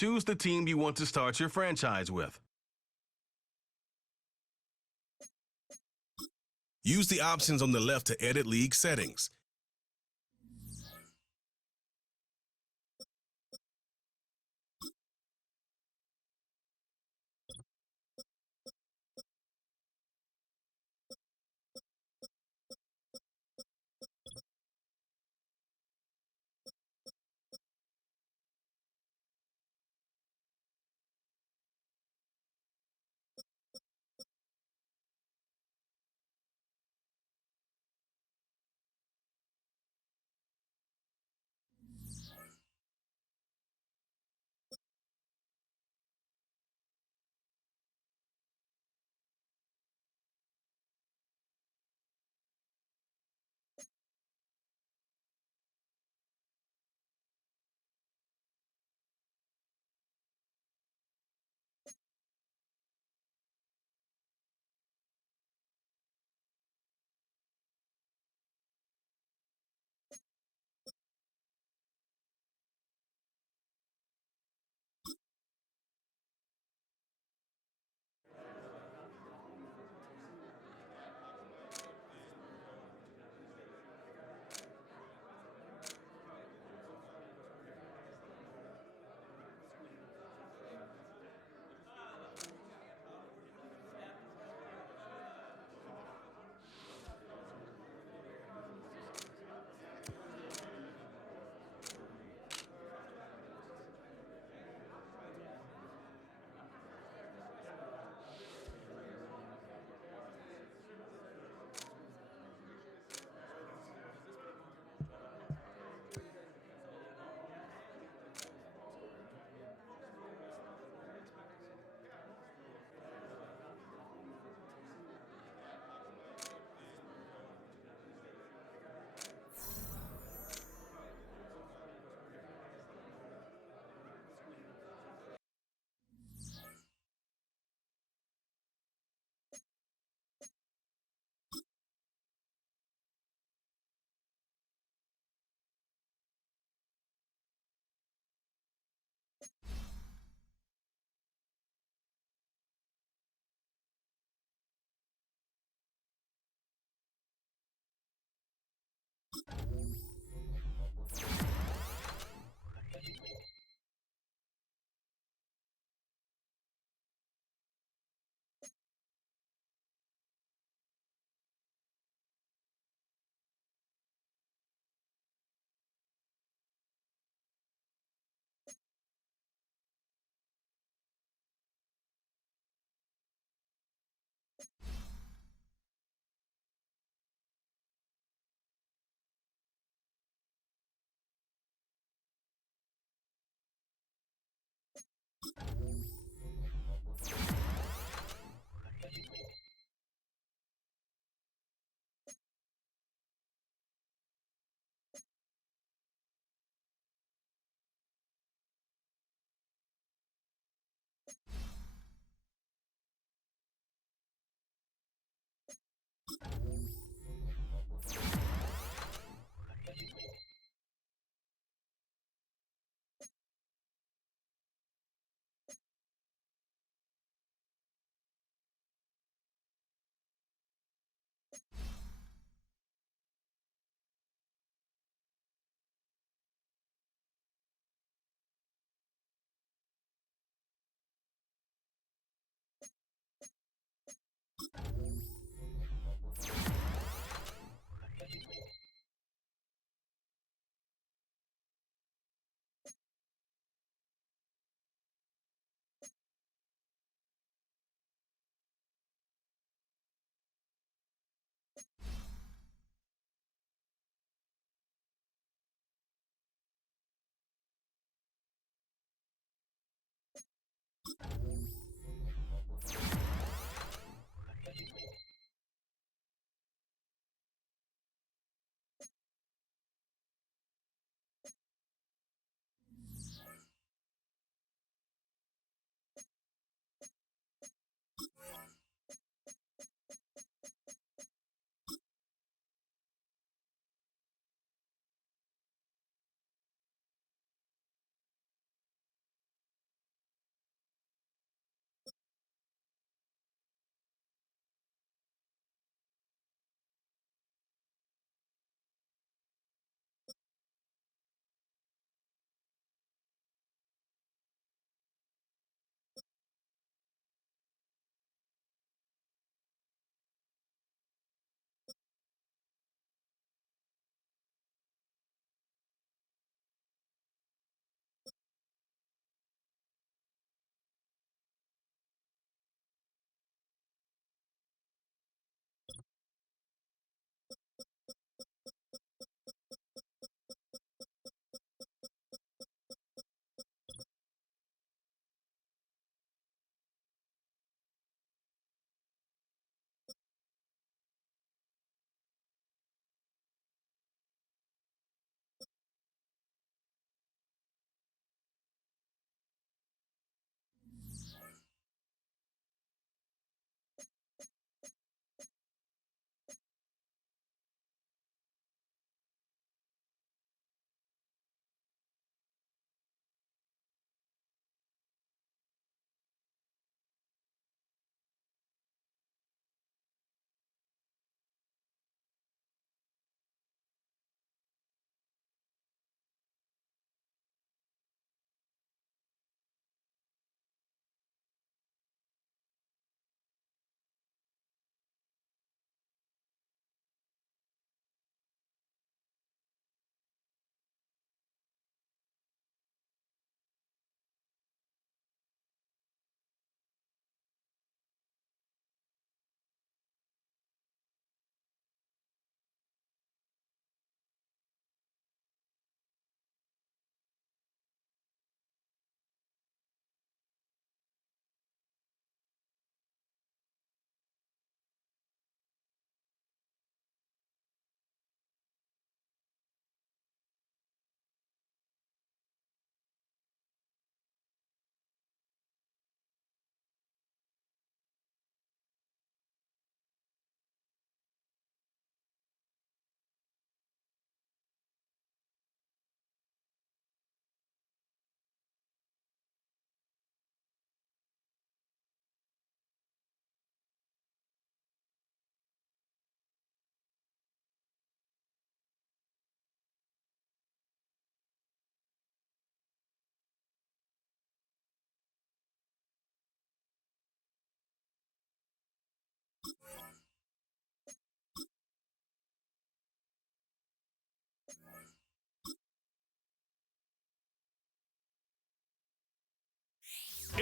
Choose the team you want to start your franchise with. Use the options on the left to edit league settings.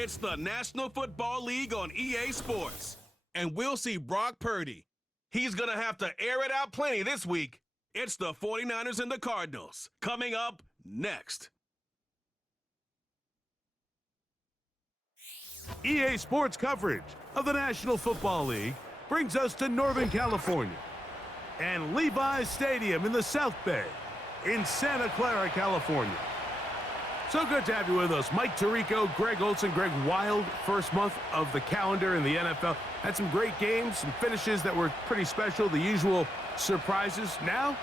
It's the National Football League on EA Sports. And we'll see Brock Purdy. He's going to have to air it out plenty this week. It's the 49ers and the Cardinals. Coming up next. EA Sports coverage of the National Football League brings us to Northern California and Levi's Stadium in the South Bay in Santa Clara, California. So good to have you with us. Mike Tirico, Greg Olson. Greg, wild first month of the calendar in the NFL. Had some great games, some finishes that were pretty special, the usual surprises. Now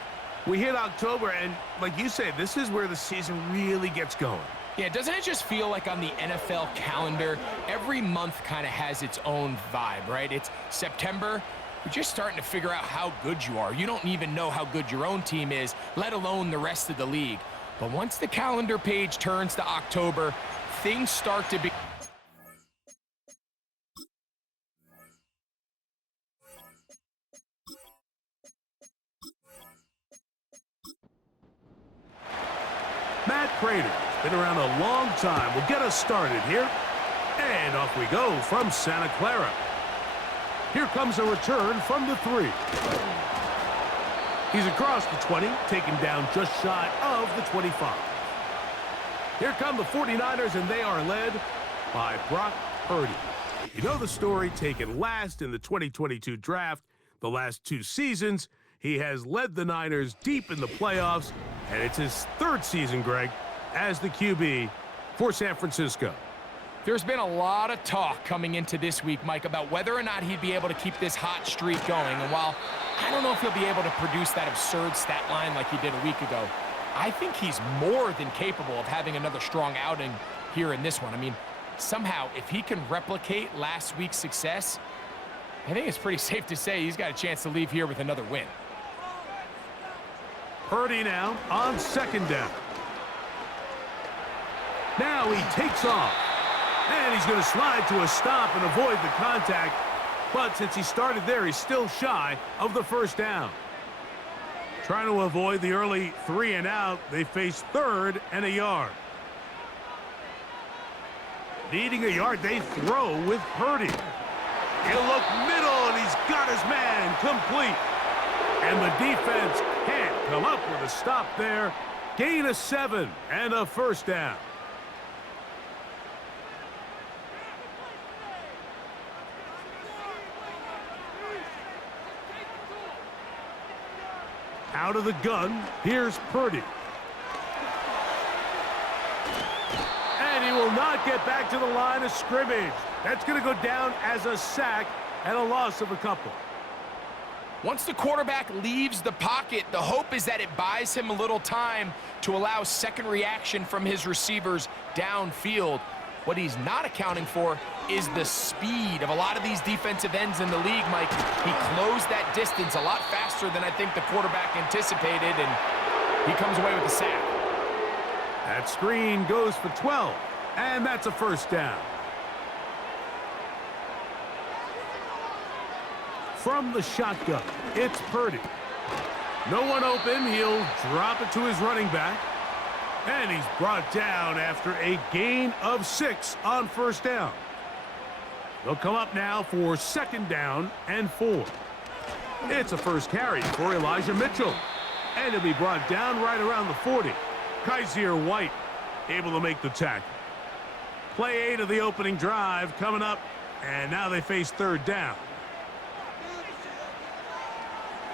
we hit October, and like you said, this is where the season really gets going. Yeah, doesn't it just feel like on the NFL calendar, every month kind of has its own vibe, right? It's September. You're just starting to figure out how good you are. You don't even know how good your own team is, let alone the rest of the league. But once the calendar page turns to October, things start to be... Matt Prater's been around a long time. We'll get us started here. And off we go from Santa Clara. Here comes a return from the 3. He's across the 20, taken down just shy of the 25. Here come the 49ers, and they are led by Brock Purdy. You know the story, taken last in the 2022 draft. The last 2 seasons, he has led the Niners deep in the playoffs, and it's his 3rd season, Greg, as the QB for San Francisco. There's been a lot of talk coming into this week, Mike, about whether or not he'd be able to keep this hot streak going. And while I don't know if he'll be able to produce that absurd stat line like he did a week ago, I think he's more than capable of having another strong outing here in this one. I mean, somehow, if he can replicate last week's success, I think it's pretty safe to say he's got a chance to leave here with another win. Purdy now on 2nd down. Now he takes off. And he's going to slide to a stop and avoid the contact. But since he started there, he's still shy of the 1st down. Trying to avoid the early 3 and out, they face 3rd and a yard. Needing a yard, they throw with Purdy. He'll look middle, and he's got his man complete. And the defense can't come up with a stop there. Gain of 7 and a 1st down. Out of the gun, here's Purdy. And he will not get back to the line of scrimmage. That's going to go down as a sack and a loss of a couple. Once the quarterback leaves the pocket, the hope is that it buys him a little time to allow second reaction from his receivers downfield. What he's not accounting for is the speed of a lot of these defensive ends in the league, Mike. He closed that distance a lot faster than I think the quarterback anticipated, and he comes away with the sack. That screen goes for 12, and that's a 1st down. From the shotgun, it's Purdy. No one open, he'll drop it to his running back. And he's brought down after a gain of 6 on 1st down. They'll come up now for 2nd down and 4. It's a 1st carry for Elijah Mitchell. And he'll be brought down right around the 40. Kaiser White able to make the tackle. Play 8 of the opening drive coming up, and now they face 3rd down.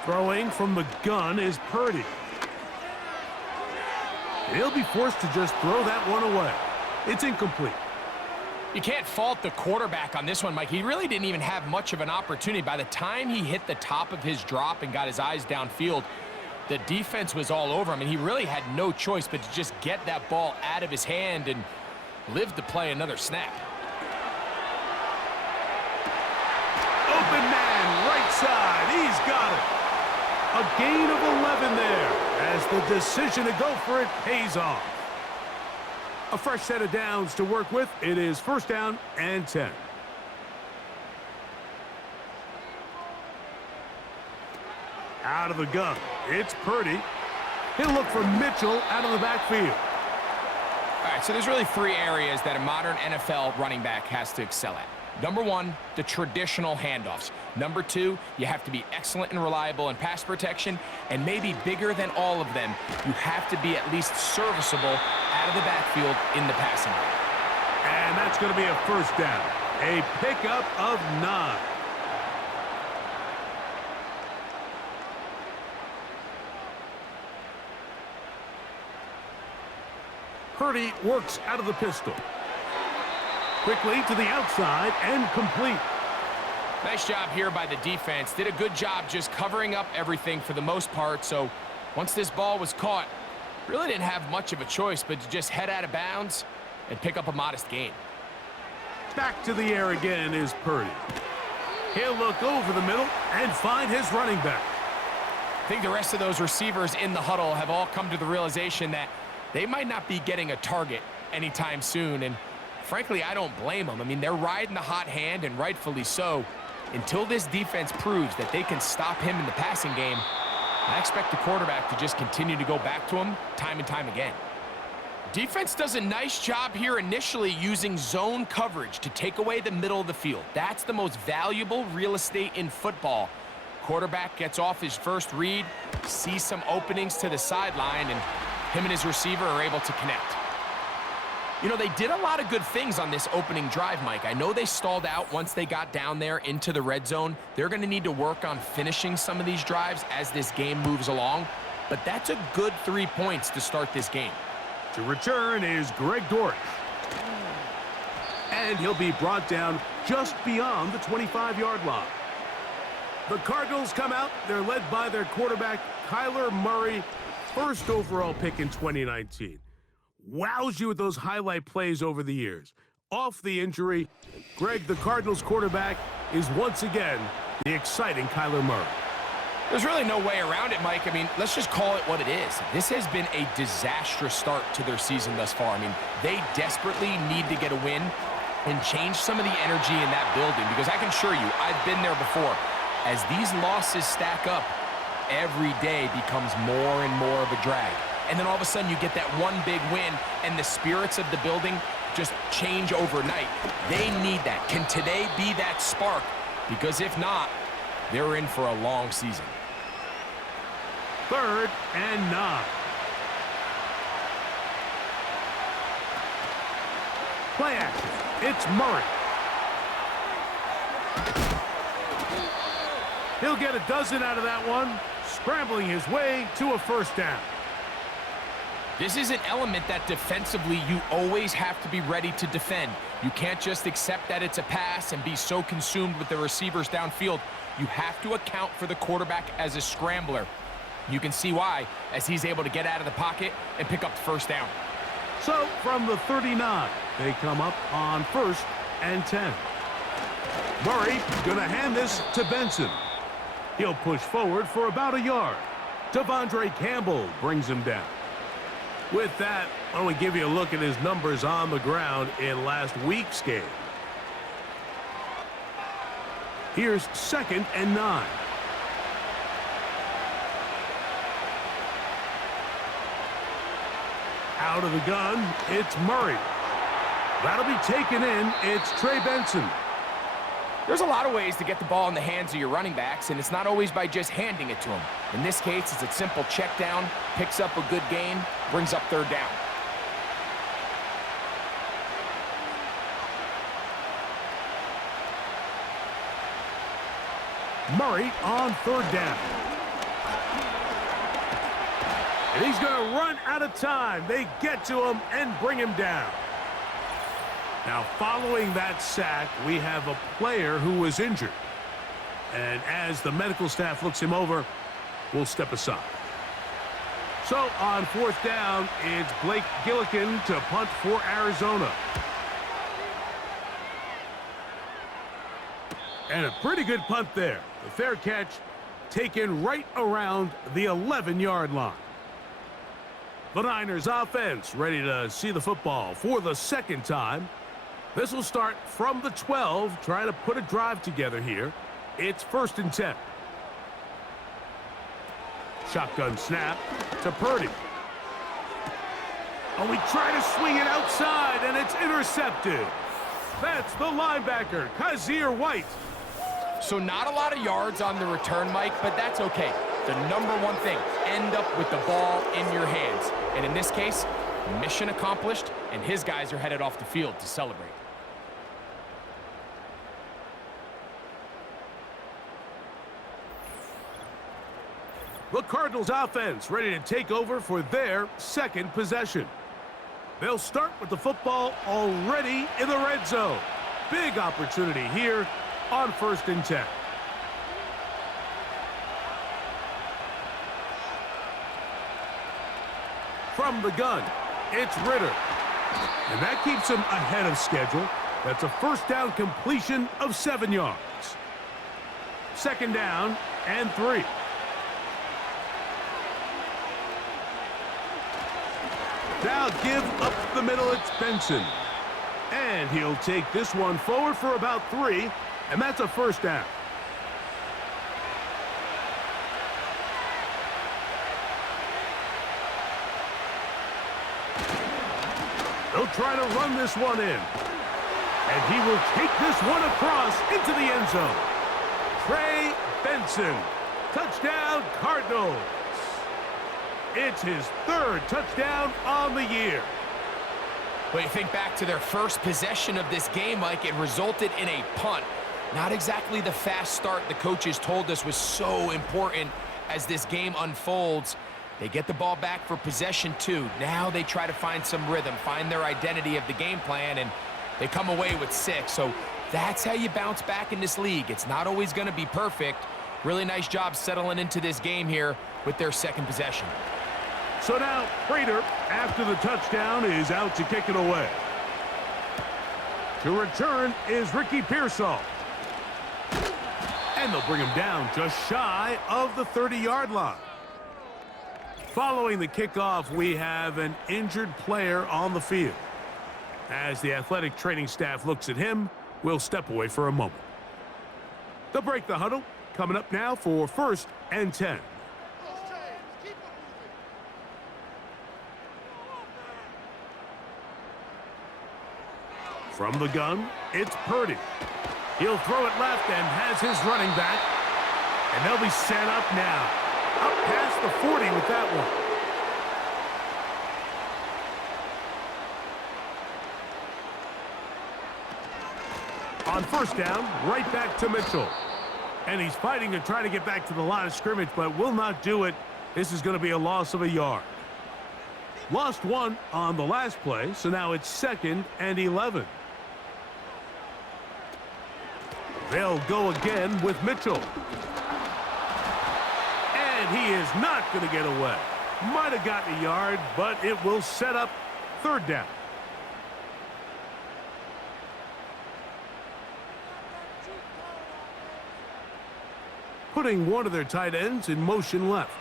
Throwing from the gun is Purdy. He'll be forced to just throw that one away. It's incomplete. You can't fault the quarterback on this one, Mike. He really didn't even have much of an opportunity. By the time he hit the top of his drop and got his eyes downfield, the defense was all over him, and he really had no choice but to just get that ball out of his hand and live to play another snap. Open man, right side. He's got it. A gain of 11 there as the decision to go for it pays off. A fresh set of downs to work with. It is 1st down and 10. Out of the gun, it's Purdy. He'll look for Mitchell out of the backfield. All right, so there's really three areas that a modern NFL running back has to excel at. Number one, the traditional handoffs. Number two, you have to be excellent and reliable in pass protection. And maybe bigger than all of them, you have to be at least serviceable out of the backfield in the passing game. And that's going to be a first down. A pickup of 9. Purdy works out of the pistol. Quickly to the outside and complete. Nice job here by the defense. Did a good job just covering up everything for the most part. So once this ball was caught, really didn't have much of a choice but to just head out of bounds and pick up a modest gain. Back to the air again is Purdy. He'll look over the middle and find his running back. I think the rest of those receivers in the huddle have all come to the realization that they might not be getting a target anytime soon. And frankly, I don't blame them. I mean, they're riding the hot hand, and rightfully so. Until this defense proves that they can stop him in the passing game, I expect the quarterback to just continue to go back to him time and time again. Defense does a nice job here initially using zone coverage to take away the middle of the field. That's the most valuable real estate in football. Quarterback gets off his first read, sees some openings to the sideline, and him and his receiver are able to connect. You know, they did a lot of good things on this opening drive, Mike. I know they stalled out once they got down there into the red zone. They're going to need to work on finishing some of these drives as this game moves along. But that's a good 3 points to start this game. To return is Greg Dortch. And he'll be brought down just beyond the 25-yard line. The Cardinals come out. They're led by their quarterback, Kyler Murray, first overall pick in 2019. Wows you with those highlight plays over the years. Off the injury, Greg, the Cardinals quarterback, is once again the exciting Kyler Murray. There's really no way around it, Mike. I mean, let's just call it what it is. This has been a disastrous start to their season thus far. I mean, they desperately need to get a win and change some of the energy in that building, because I can assure you, I've been there before. As these losses stack up, every day becomes more and more of a drag. And then all of a sudden you get that one big win, and the spirits of the building just change overnight. They need that. Can today be that spark? Because if not, they're in for a long season. 3rd and 9. Play action. It's Murray. He'll get a dozen out of that one, scrambling his way to a first down. This is an element that defensively you always have to be ready to defend. You can't just accept that it's a pass and be so consumed with the receivers downfield. You have to account for the quarterback as a scrambler. You can see why, as he's able to get out of the pocket and pick up the first down. So from the 39, they come up on 1st and 10. Murray going to hand this to Benson. He'll push forward for about a yard. Devondre Campbell brings him down. With that, I want to give you a look at his numbers on the ground in last week's game. Here's 2nd and 9. Out of the gun, it's Murray. That'll be taken in. It's Trey Benson. There's a lot of ways to get the ball in the hands of your running backs, and it's not always by just handing it to them. In this case, it's a simple check down, picks up a good gain, brings up 3rd down. Murray on 3rd down. And he's going to run out of time. They get to him and bring him down. Now, following that sack, we have a player who was injured. And as the medical staff looks him over, we'll step aside. So on 4th down, it's Blake Gillikin to punt for Arizona. And a pretty good punt there. The fair catch taken right around the 11-yard line. The Niners offense ready to see the football for the 2nd time. This will start from the 12, trying to put a drive together here. It's 1st and 10. Shotgun snap to Purdy. Oh, we try to swing it outside, and it's intercepted. That's the linebacker, Kazir White. So not a lot of yards on the return, Mike, but that's okay. The number one thing, end up with the ball in your hands. And in this case, mission accomplished, and his guys are headed off the field to celebrate. The Cardinals offense ready to take over for their second possession. They'll start with the football already in the red zone. Big opportunity here on 1st and 10. From the gun, it's Ritter. And that keeps him ahead of schedule. That's a first down completion of 7 yards. 2nd down and 3. Now give up the middle, it's Benson. And he'll take this one forward for about 3, and that's a first down. They'll try to run this one in. And he will take this one across into the end zone. Trey Benson. Touchdown, Cardinals. It's his 3rd touchdown on the year. But you think back to their first possession of this game, Mike, it resulted in a punt. Not exactly the fast start the coaches told us was so important as this game unfolds. They get the ball back for possession 2. Now they try to find some rhythm, find their identity of the game plan, and they come away with 6. So that's how you bounce back in this league. It's not always going to be perfect. Really nice job settling into this game here with their second possession. So now, Prater, after the touchdown, is out to kick it away. To return is Ricky Pearsall. And they'll bring him down just shy of the 30-yard line. Following the kickoff, we have an injured player on the field. As the athletic training staff looks at him, we'll step away for a moment. They'll break the huddle. Coming up now for 1st and 10. From the gun, it's Purdy. He'll throw it left and has his running back. And they'll be set up now. Up past the 40 with that one. On 1st down, right back to Mitchell. And he's fighting to try to get back to the line of scrimmage, but will not do it. This is going to be a loss of a yard. Lost 1 on the last play, so now it's 2nd and 11. They'll go again with Mitchell. And he is not going to get away. Might have gotten a yard, but it will set up 3rd down. Putting one of their tight ends in motion left.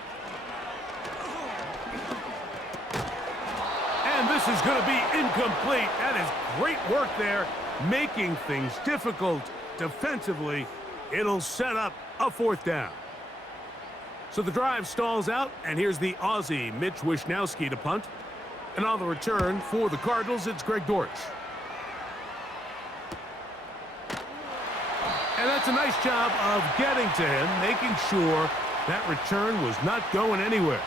And this is going to be incomplete. That is great work there, making things difficult defensively. It'll set up a 4th down. So the drive stalls out, and here's the Aussie, Mitch Wishnowsky, to punt. And on the return for the Cardinals, it's Greg Dortch. And that's a nice job of getting to him, making sure that return was not going anywhere.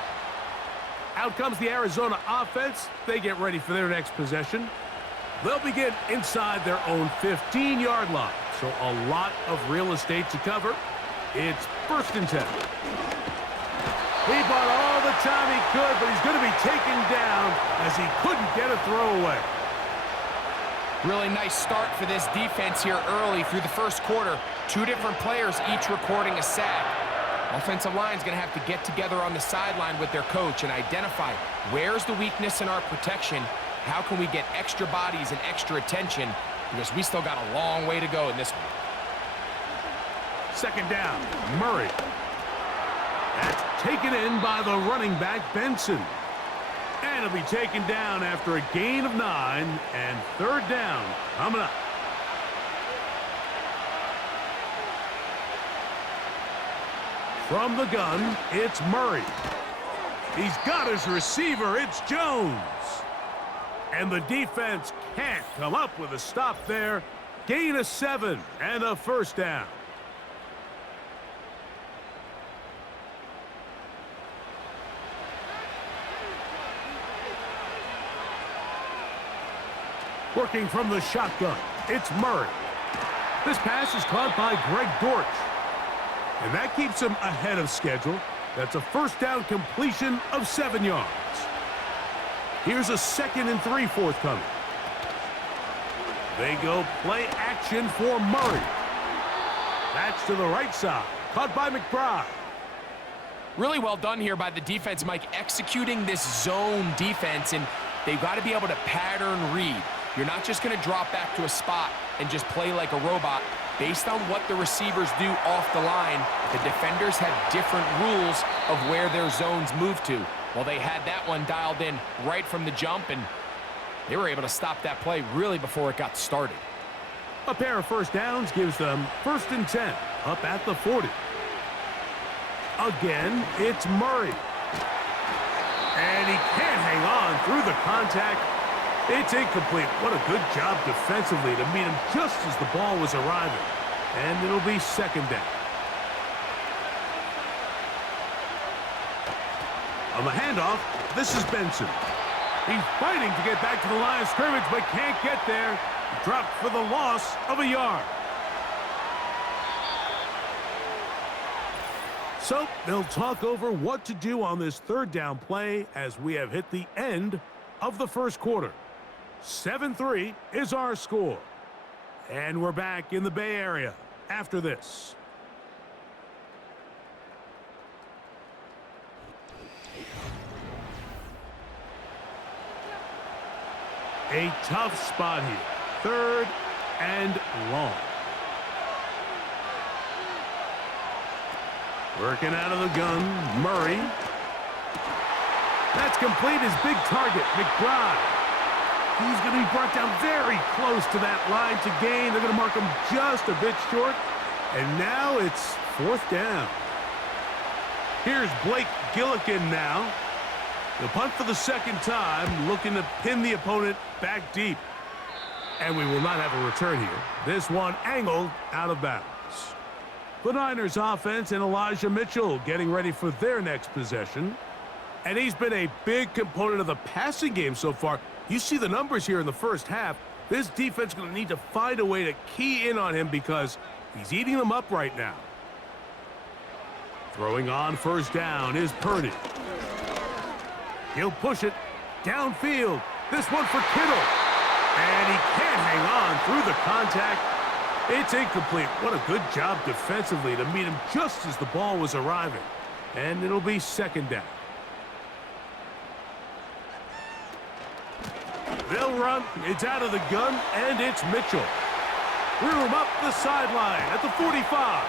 Out comes the Arizona offense. They get ready for their next possession. They'll begin inside their own 15-yard line. So a lot of real estate to cover. It's 1st and 10. He bought all the time he could, but he's going to be taken down as he couldn't get a throwaway. Really nice start for this defense here early through the 1st quarter. 2 different players each recording a sack. Offensive line's going to have to get together on the sideline with their coach and identify where's the weakness in our protection. How can we get extra bodies and extra attention? Because we still got a long way to go in this one. 2nd down, Murray. That's taken in by the running back, Benson. And it'll be taken down after a gain of 9, and 3rd down coming up. From the gun, it's Murray. He's got his receiver. It's Jones. And the defense can't come up with a stop there. Gain of 7 and a first down. Working from the shotgun, it's Murray. This pass is caught by Greg Dortch. And that keeps him ahead of schedule. That's a first down completion of 7 yards. Here's a 2nd and 3 forthcoming. They go play action for Murray. That's to the right side. Caught by McBride. Really well done here by the defense, Mike, executing this zone defense, and they've got to be able to pattern read. You're not just going to drop back to a spot and just play like a robot. Based on what the receivers do off the line, the defenders have different rules of where their zones move to. Well, they had that one dialed in right from the jump, and they were able to stop that play really before it got started. A pair of first downs gives them 1st and 10, up at the 40. Again, it's Murray. And he can't hang on through the contact. It's incomplete. What a good job defensively to meet him just as the ball was arriving. And it'll be 2nd down. On the handoff, this is Benson. He's fighting to get back to the line of scrimmage, but can't get there. Dropped for the loss of a yard. So they'll talk over what to do on this 3rd down play as we have hit the end of the first quarter. 7-3 is our score. And we're back in the Bay Area after this. A tough spot here. 3rd and long. Working out of the gun, Murray. That's complete. His big target, McBride. He's going to be brought down very close to that line to gain. They're going to mark him just a bit short. And now it's 4th down. Here's Blake Gillikin now. The punt for the 2nd time, looking to pin the opponent back deep. And we will not have a return here. This one angled out of bounds. The Niners offense and Elijah Mitchell getting ready for their next possession. And he's been a big component of the passing game so far. You see the numbers here in the first half. This defense is going to need to find a way to key in on him because he's eating them up right now. Throwing on 1st down is Purdy. He'll push it downfield. This one for Kittle. And he can't hang on through the contact. It's incomplete. What a good job defensively to meet him just as the ball was arriving. And it'll be 2nd down. They'll run. It's out of the gun, and it's Mitchell. Threw him up the sideline at the 45.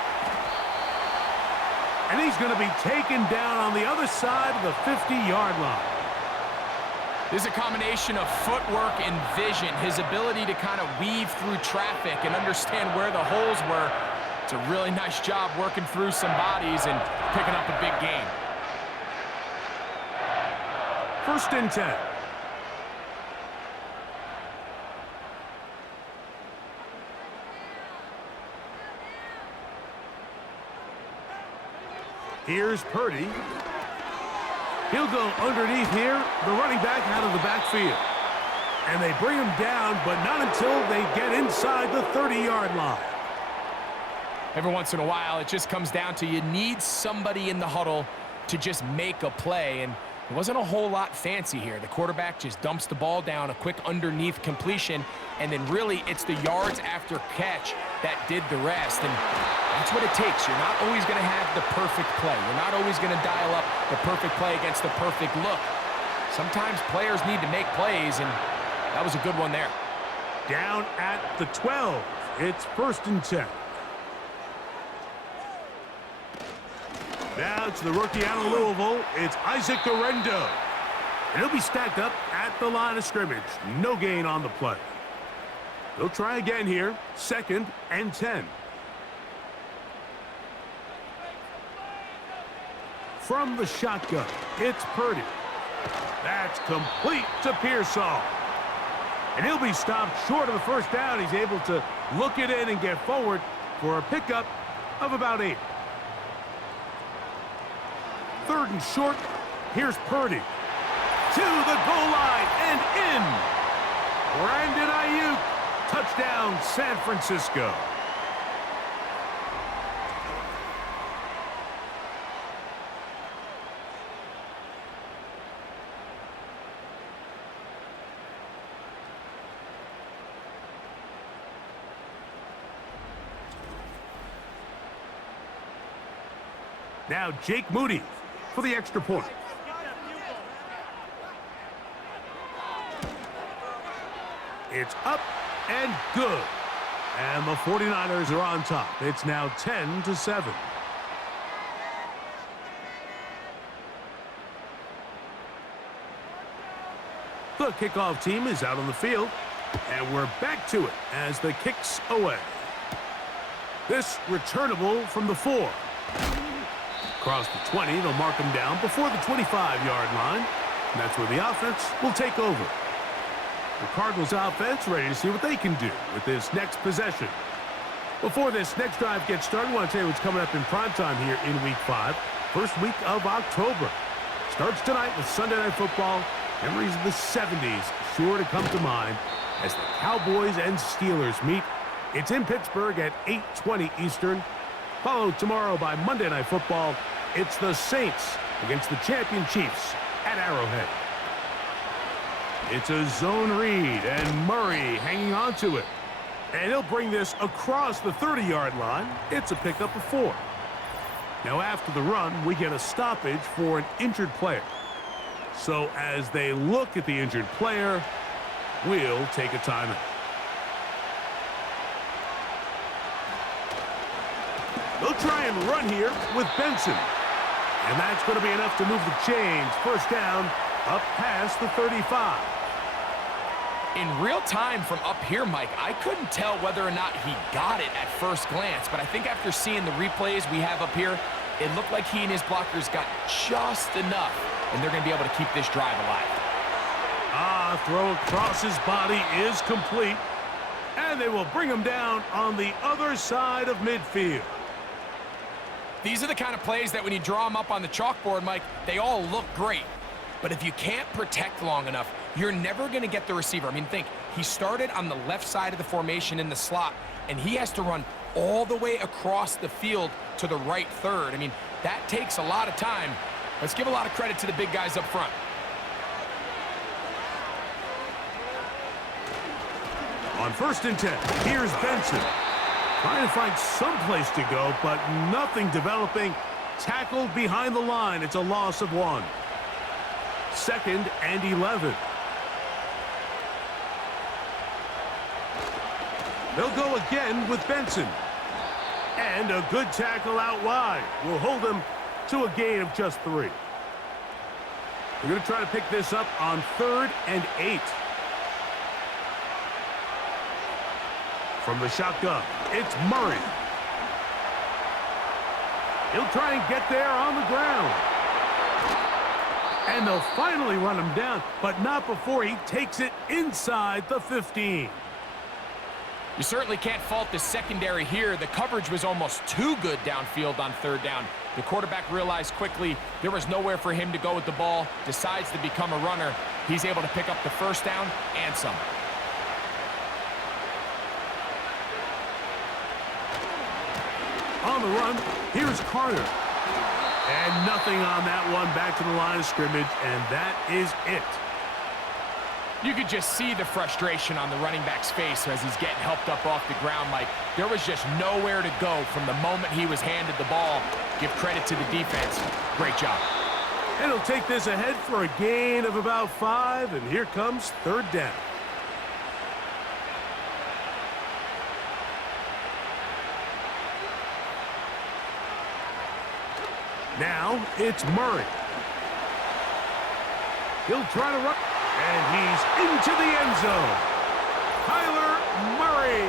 And he's going to be taken down on the other side of the 50-yard line. This is a combination of footwork and vision, his ability to kind of weave through traffic and understand where the holes were. It's a really nice job working through some bodies and picking up a big gain. 1st and 10. Here's Purdy. He'll go underneath here. The running back out of the backfield. And they bring him down, but not until they get inside the 30-yard line. Every once in a while, it just comes down to you need somebody in the huddle to just make a play. And it wasn't a whole lot fancy here. The quarterback just dumps the ball down, a quick underneath completion, and then really it's the yards after catch that did the rest. And that's what it takes. You're not always going to have the perfect play. You're not always going to dial up the perfect play against the perfect look. Sometimes players need to make plays, and that was a good one there. Down at the 12. It's 1st and 10. Now to the rookie out of Louisville. It's Isaac Guerrero. And he'll be stacked up at the line of scrimmage. No gain on the play. They'll try again here. 2nd and 10. From the shotgun, it's Purdy. That's complete to Pearsall. And he'll be stopped short of the first down. He's able to look it in and get forward for a pickup of about 8. 3rd and short. Here's Purdy. To the goal line and in. Brandon Ayuk. Touchdown, San Francisco. Now Jake Moody for the extra point. It's up and good. And the 49ers are on top. It's now 10-7. The kickoff team is out on the field. And we're back to it as the kick's away. This returnable from the 4. Across the 20, they'll mark him down before the 25-yard line. And that's where the offense will take over. The Cardinals offense ready to see what they can do with this next possession. Before this next drive gets started, I want to tell you what's coming up in primetime here in Week 5. First week of October. Starts tonight with Sunday Night Football. Memories of the 70s sure to come to mind as the Cowboys and Steelers meet. It's in Pittsburgh at 8:20 Eastern. Followed tomorrow by Monday Night Football. It's the Saints against the champion Chiefs at Arrowhead. It's a zone read, and Murray hanging on to it. And he'll bring this across the 30-yard line. It's a pickup of 4. Now after the run, we get a stoppage for an injured player. So as they look at the injured player, we'll take a timeout. They'll try and run here with Benson. And that's going to be enough to move the chains. First down, up past the 35. In real time from up here, Mike, I couldn't tell whether or not he got it at first glance, but I think after seeing the replays we have up here, it looked like he and his blockers got just enough, and they're going to be able to keep this drive alive. Throw across his body is complete, and they will bring him down on the other side of midfield. These are the kind of plays that when you draw them up on the chalkboard, Mike, they all look great. But if you can't protect long enough, you're never going to get the receiver. I mean, think, he started on the left side of the formation in the slot, and he has to run all the way across the field to the right third. I mean, that takes a lot of time. Let's give a lot of credit to the big guys up front. On 1st and 10, here's Benson. Trying to find some place to go, but nothing developing. Tackled behind the line. It's a loss of 1. 2nd and 11. They'll go again with Benson. And a good tackle out wide will hold them to a gain of just 3. We're going to try to pick this up on 3rd and 8. From the shotgun, it's Murray. He'll try and get there on the ground. And they'll finally run him down, but not before he takes it inside the 15. You certainly can't fault the secondary here. The coverage was almost too good downfield on 3rd down. The quarterback realized quickly there was nowhere for him to go with the ball, decides to become a runner. He's able to pick up the 1st down and some. On the run, here's Carter. And nothing on that one, back to the line of scrimmage, and that is it. You could just see the frustration on the running back's face as he's getting helped up off the ground, Mike. There was just nowhere to go from the moment he was handed the ball. Give credit to the defense. Great job. And he'll take this ahead for a gain of about 5, and here comes 3rd down. Now it's Murray. He'll try to run, and he's into the end zone. Kyler Murray.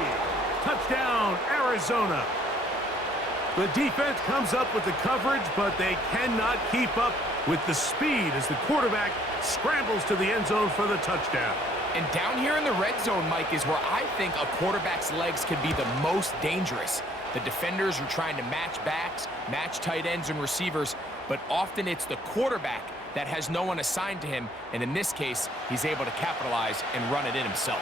Touchdown, Arizona. The defense comes up with the coverage, but they cannot keep up with the speed as the quarterback scrambles to the end zone for the touchdown. And down here in the red zone, Mike, is where I think a quarterback's legs can be the most dangerous. The defenders are trying to match backs, match tight ends and receivers, but often it's the quarterback that has no one assigned to him, and in this case, he's able to capitalize and run it in himself.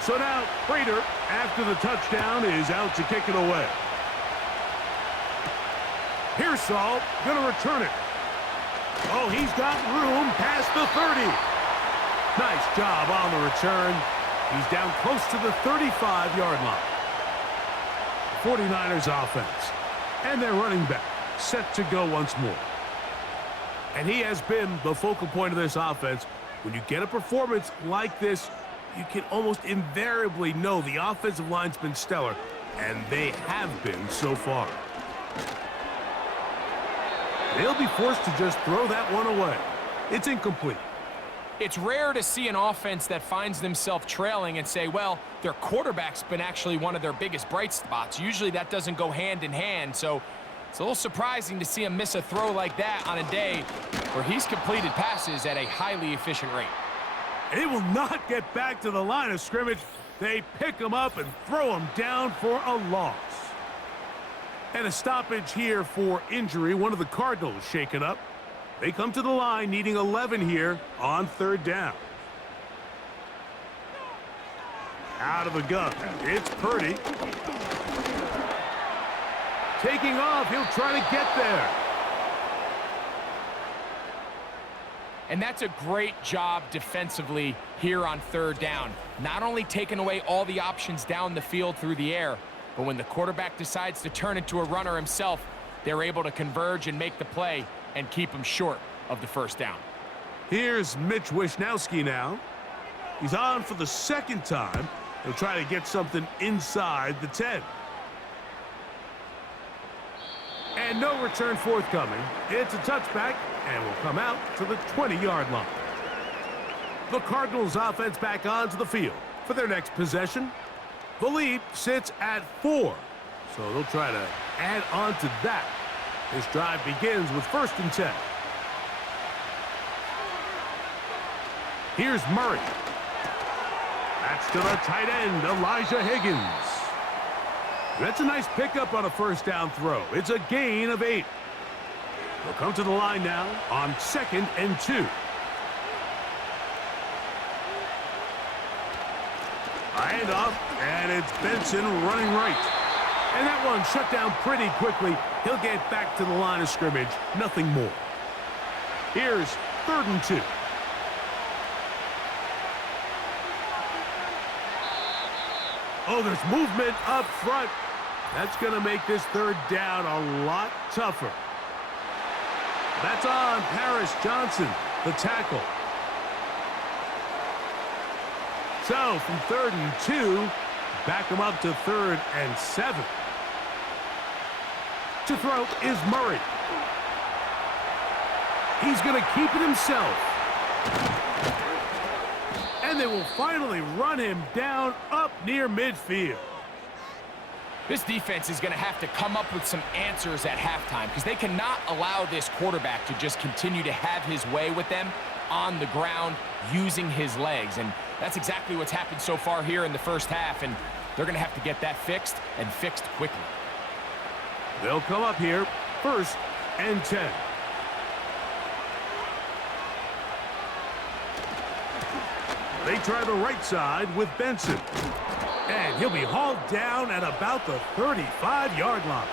So now, Prater, after the touchdown, is out to kick it away. Pearsall going to return it. Oh, he's got room past the 30. Nice job on the return. He's down close to the 35-yard line. 49ers offense. And their running back set to go once more. And he has been the focal point of this offense. When you get a performance like this, you can almost invariably know the offensive line's been stellar, and they have been so far. They'll be forced to just throw that one away. It's incomplete. It's rare to see an offense that finds themselves trailing and say, well, their quarterback's been actually one of their biggest bright spots. Usually that doesn't go hand in hand, so it's a little surprising to see him miss a throw like that on a day where he's completed passes at a highly efficient rate. And he will not get back to the line of scrimmage. They pick him up and throw him down for a loss. And a stoppage here for injury. One of the Cardinals shaken up. They come to the line needing 11 here on third down. Out of the gun. It's Purdy. Taking off. He'll try to get there. And that's a great job defensively here on third down. Not only taking away all the options down the field through the air, but when the quarterback decides to turn into a runner himself, they're able to converge and make the play and keep him short of the first down. Here's Mitch Wishnowski now. He's on for the second time. He'll try to get something inside the 10. And no return forthcoming. It's a touchback and will come out to the 20-yard line. The Cardinals offense back onto the field for their next possession. The lead sits at 4, so they'll try to add on to that. This drive begins with 1st and 10. Here's Murray. That's to the tight end, Elijah Higgins. That's a nice pickup on a first down throw. It's a gain of 8. They'll come to the line now on 2nd and 2. Handoff, and it's Benson running right. And that one shut down pretty quickly. He'll get back to the line of scrimmage. Nothing more. Here's 3rd and 2. Oh, there's movement up front. That's going to make this third down a lot tougher. That's on Paris Johnson, the tackle. So from 3rd and 2, back him up to 3rd and 7. To throw is Murray. He's going to keep it himself. And they will finally run him down up near midfield. This defense is going to have to come up with some answers at halftime because they cannot allow this quarterback to just continue to have his way with them on the ground using his legs. And that's exactly what's happened so far here in the first half, and they're going to have to get that fixed and fixed quickly. They'll come up here 1st and 10. They try the right side with Benson. And he'll be hauled down at about the 35-yard line.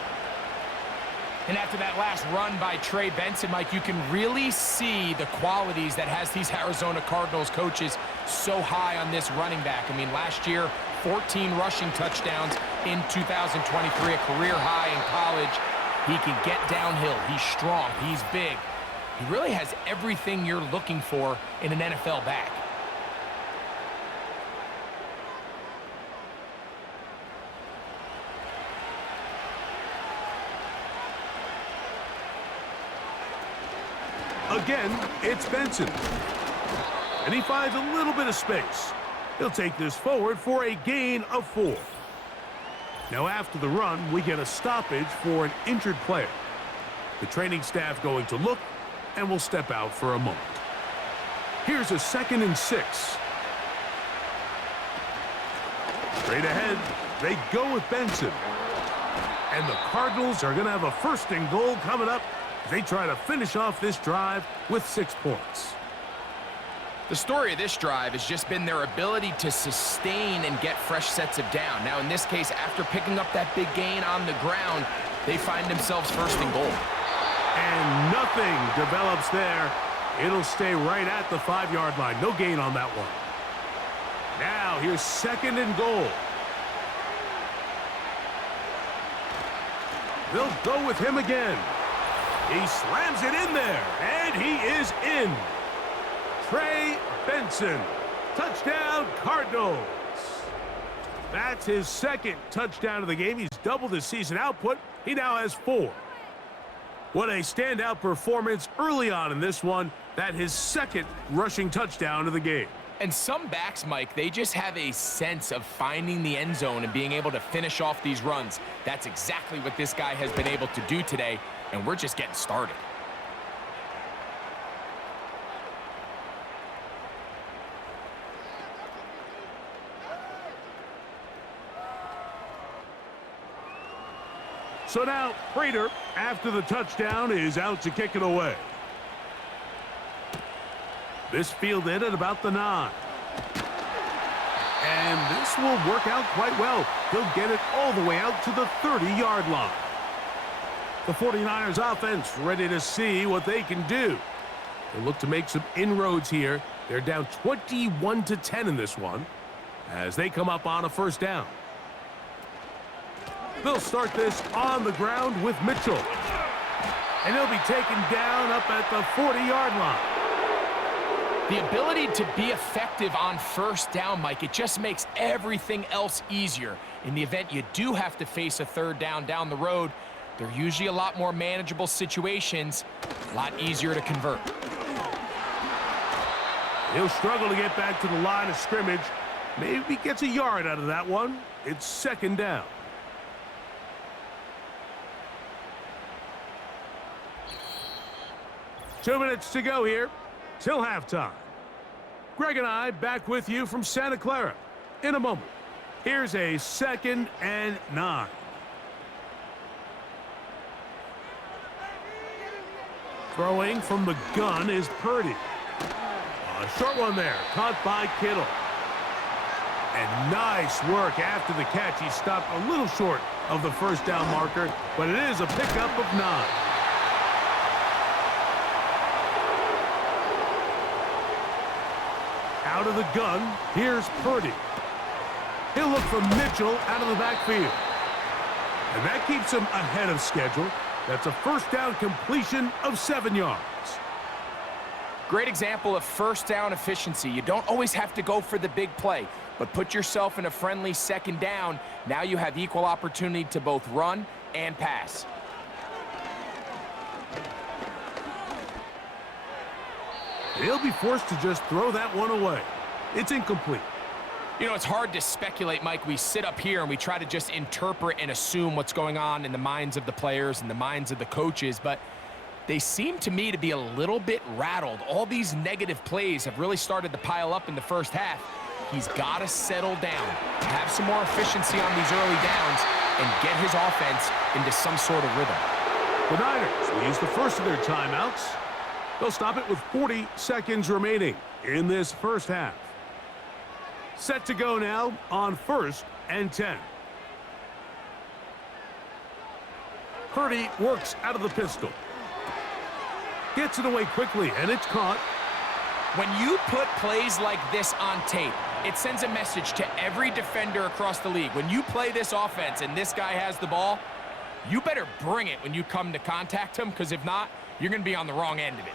And after that last run by Trey Benson, Mike, you can really see the qualities that has these Arizona Cardinals coaches so high on this running back. I mean, last year, 14 rushing touchdowns in 2023, a career high in college. He can get downhill. He's strong. He's big. He really has everything you're looking for in an NFL back. Again, it's Benson. And he finds a little bit of space. He'll take this forward for a gain of 4. Now after the run, we get a stoppage for an injured player. The training staff going to look and will step out for a moment. Here's a 2nd and 6. Straight ahead, they go with Benson. And the Cardinals are going to have a 1st and goal coming up as they try to finish off this drive with 6 points. The story of this drive has just been their ability to sustain and get fresh sets of down. Now, in this case, after picking up that big gain on the ground, they find themselves 1st and goal. And nothing develops there. It'll stay right at the 5-yard line. No gain on that one. Now, here's 2nd and goal. They'll go with him again. He slams it in there, and he is in. Trey Benson, touchdown Cardinals. That's his 2nd touchdown of the game. He's doubled his season output. He now has 4. What a standout performance early on in this one. That his 2nd rushing touchdown of the game. And some backs, Mike, they just have a sense of finding the end zone and being able to finish off these runs. That's exactly what this guy has been able to do today, and we're just getting started. So now, Prater, after the touchdown, is out to kick it away. This fielded at about the 9. And this will work out quite well. He'll get it all the way out to the 30-yard line. The 49ers offense ready to see what they can do. They'll look to make some inroads here. They're down 21-10 in this one as they come up on a 1st down. They'll start this on the ground with Mitchell. And he'll be taken down up at the 40-yard line. The ability to be effective on 1st down, Mike, it just makes everything else easier. In the event you do have to face a 3rd down the road, they're usually a lot more manageable situations, a lot easier to convert. He'll struggle to get back to the line of scrimmage. Maybe gets a yard out of that one. It's 2nd down. Two minutes to go here till halftime. Greg and I back with you from Santa Clara in a moment. Here's a 2nd and 9. Throwing from the gun is Purdy. A short one there, caught by Kittle. And nice work after the catch. He stopped a little short of the 1st down marker, but it is a pickup of 9. Out of the gun, here's Purdy. He'll look for Mitchell out of the backfield. And that keeps him ahead of schedule. That's a 1st down completion of 7 yards. Great example of 1st down efficiency. You don't always have to go for the big play, but put yourself in a friendly 2nd down. Now you have equal opportunity to both run and pass. He'll be forced to just throw that one away. It's incomplete. You know, it's hard to speculate, Mike. We sit up here and we try to just interpret and assume what's going on in the minds of the players and the minds of the coaches, but they seem to me to be a little bit rattled. All these negative plays have really started to pile up in the 1st half. He's got to settle down, have some more efficiency on these early downs, and get his offense into some sort of rhythm. The Niners will use the first of their timeouts. They'll stop it with 40 seconds remaining in this 1st half. Set to go now on 1st and 10. Purdy works out of the pistol. Gets it away quickly, and it's caught. When you put plays like this on tape, it sends a message to every defender across the league. When you play this offense and this guy has the ball, you better bring it when you come to contact him, because if not, you're going to be on the wrong end of it.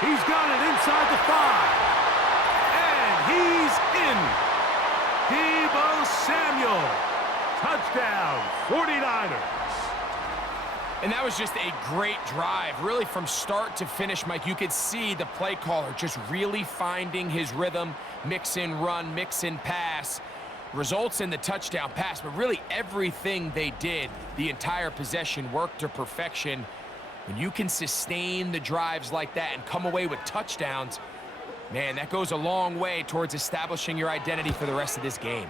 He's got it inside the 5. And he's in. Deebo Samuel. Touchdown, 49ers. And that was just a great drive, really from start to finish, Mike. You could see the play caller just really finding his rhythm, mix in run, mix in pass. Results in the touchdown pass, but really everything they did, the entire possession worked to perfection. When you can sustain the drives like that and come away with touchdowns, man, that goes a long way towards establishing your identity for the rest of this game.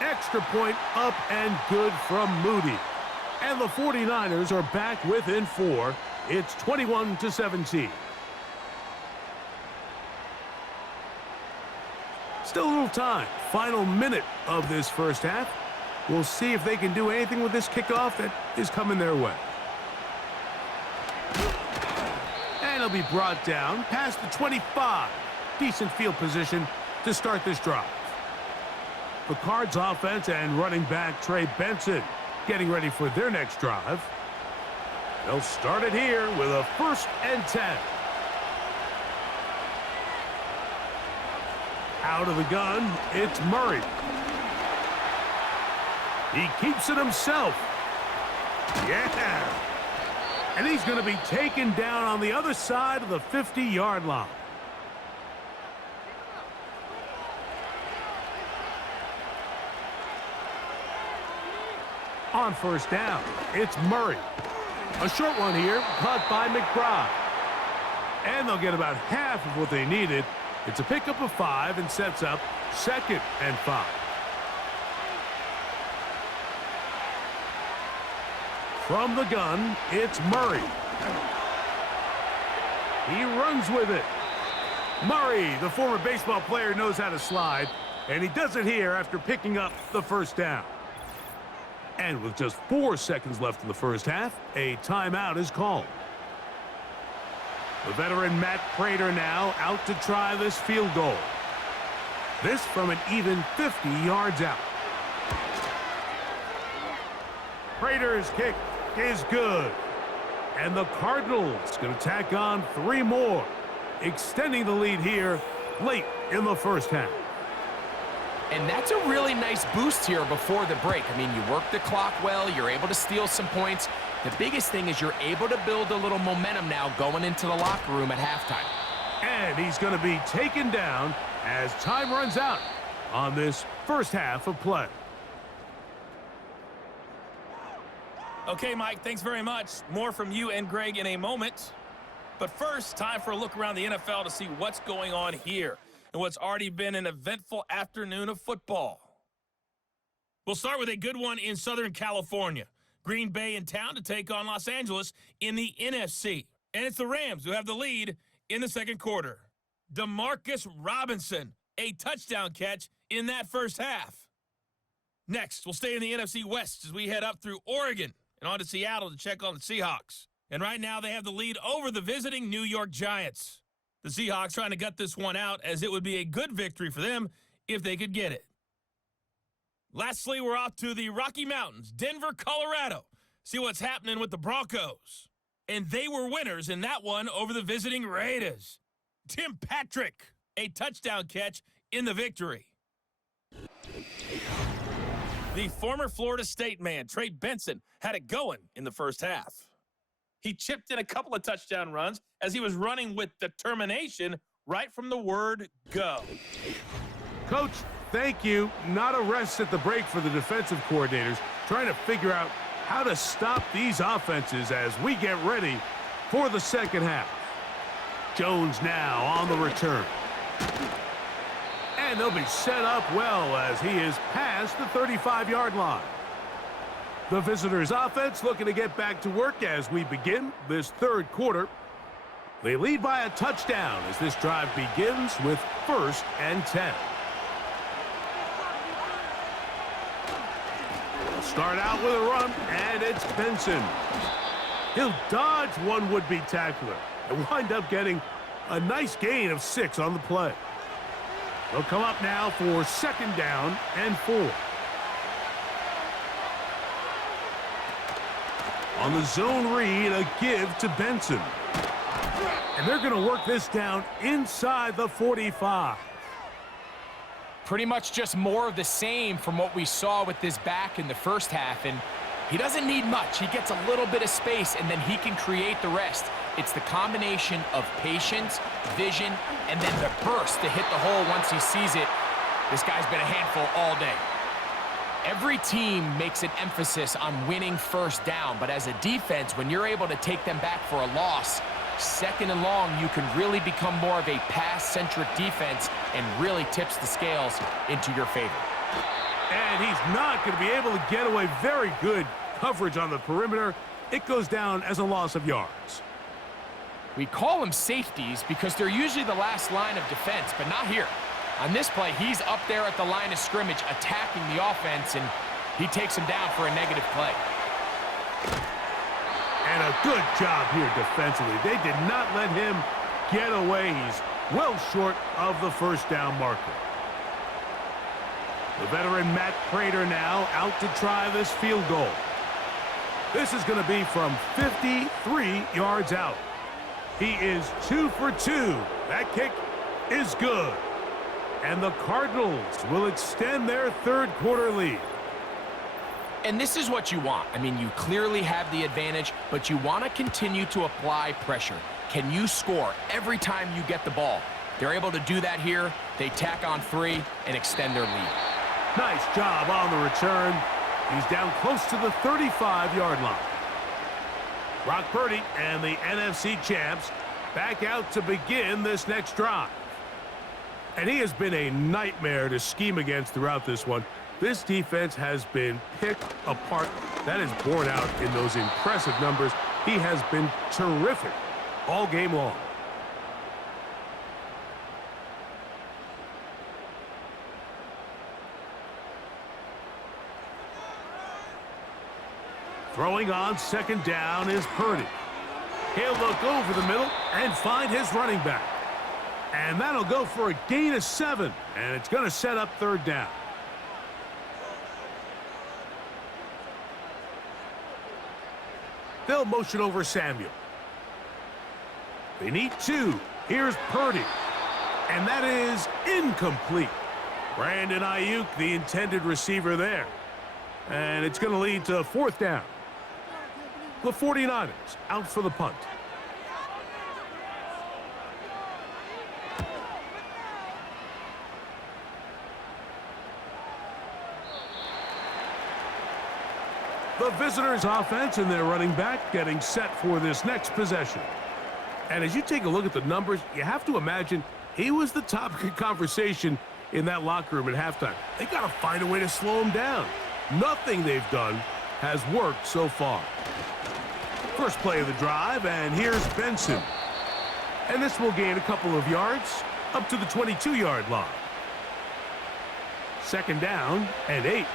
Extra point up and good from Moody. And the 49ers are back within 4. It's 21-17. Still a little time. Final minute of this first half. We'll see if they can do anything with this kickoff that is coming their way. And it'll be brought down past the 25. Decent field position to start this drive. The Cards offense and running back Trey Benson getting ready for their next drive. They'll start it here with a 1st and 10. Out of the gun, it's Murray. He keeps it himself. Yeah. And he's going to be taken down on the other side of the 50-yard line. On 1st down, it's Murray. A short one here, caught by McBride. And they'll get about half of what they needed. It's a pickup of 5 and sets up 2nd and 5. From the gun, it's Murray. He runs with it. Murray, the former baseball player, knows how to slide, and he does it here after picking up the 1st down. And with just 4 seconds left in the first half, a timeout is called. The veteran Matt Prater now out to try this field goal. This from an even 50 yards out. Prater's kick is good. And the Cardinals going to tack on 3 more, extending the lead here late in the first half. And that's a really nice boost here before the break. I mean, you work the clock well, you're able to steal some points. The biggest thing is you're able to build a little momentum now going into the locker room at halftime. And he's going to be taken down as time runs out on this first half of play. Okay, Mike, thanks very much. More from you and Greg in a moment. But first, time for a look around the NFL to see what's going on here and what's already been an eventful afternoon of football. We'll start with a good one in Southern California. Green Bay in town to take on Los Angeles in the NFC. And it's the Rams who have the lead in the second quarter. Demarcus Robinson, a touchdown catch in that first half. Next, we'll stay in the NFC West as we head up through Oregon and on to Seattle to check on the Seahawks. And right now they have the lead over the visiting New York Giants. The Seahawks trying to gut this one out as it would be a good victory for them if they could get it. Lastly, we're off to the Rocky Mountains, Denver, Colorado. See what's happening with the Broncos. And they were winners in that one over the visiting Raiders. Tim Patrick, a touchdown catch in the victory. The former Florida State man, Trey Benson, had it going in the first half. He chipped in a couple of touchdown runs as he was running with determination right from the word go. Coach, thank you. Not a rest at the break for the defensive coordinators, trying to figure out how to stop these offenses as we get ready for the second half. Jones now on the return. And they'll be set up well as he is past the 35-yard line. The visitors' offense looking to get back to work as we begin this third quarter. They lead by a touchdown as this drive begins with 1st and 10. They'll start out with a run, and it's Benson. He'll dodge one would-be tackler and wind up getting a nice gain of 6 on the play. They'll come up now for 2nd down and 4. On the zone read, a give to Benson. And they're going to work this down inside the 45. Pretty much just more of the same from what we saw with this back in the first half. And he doesn't need much. He gets a little bit of space, and then he can create the rest. It's the combination of patience, vision, and then the burst to hit the hole once he sees it. This guy's been a handful all day. Every team makes an emphasis on winning first down, but as a defense, when you're able to take them back for a loss, second and long, you can really become more of a pass-centric defense and really tips the scales into your favor. And he's not going to be able to get away. Very good coverage on the perimeter. It goes down as a loss of yards. We call them safeties because they're usually the last line of defense, but not here. On this play, he's up there at the line of scrimmage attacking the offense, and he takes him down for a negative play. And a good job here defensively. They did not let him get away. He's well short of the first down marker. The veteran Matt Prater now out to try this field goal. This is going to be from 53 yards out. He is 2 for 2. That kick is good. And the Cardinals will extend their third quarter lead. And this is what you want. I mean, you clearly have the advantage, but you want to continue to apply pressure. Can you score every time you get the ball? They're able to do that here. They tack on 3 and extend their lead. Nice job on the return. He's down close to the 35-yard line. Brock Purdy and the NFC champs back out to begin this next drive. And he has been a nightmare to scheme against throughout this one. This defense has been picked apart. That is borne out in those impressive numbers. He has been terrific all game long. Throwing on second down is Purdy. He'll look over the middle and find his running back. And that'll go for a gain of 7. And it's going to set up third down. They'll motion over Samuel. They need 2. Here's Purdy. And that is incomplete. Brandon Ayuk, the intended receiver there. And it's going to lead to fourth down. The 49ers out for the punt. The visitors' offense and their running back getting set for this next possession. And as you take a look at the numbers, you have to imagine he was the topic of conversation in that locker room at halftime. They got to find a way to slow him down. Nothing they've done has worked so far. First play of the drive, and here's Benson. And this will gain a couple of yards up to the 22-yard line. Second down and 8.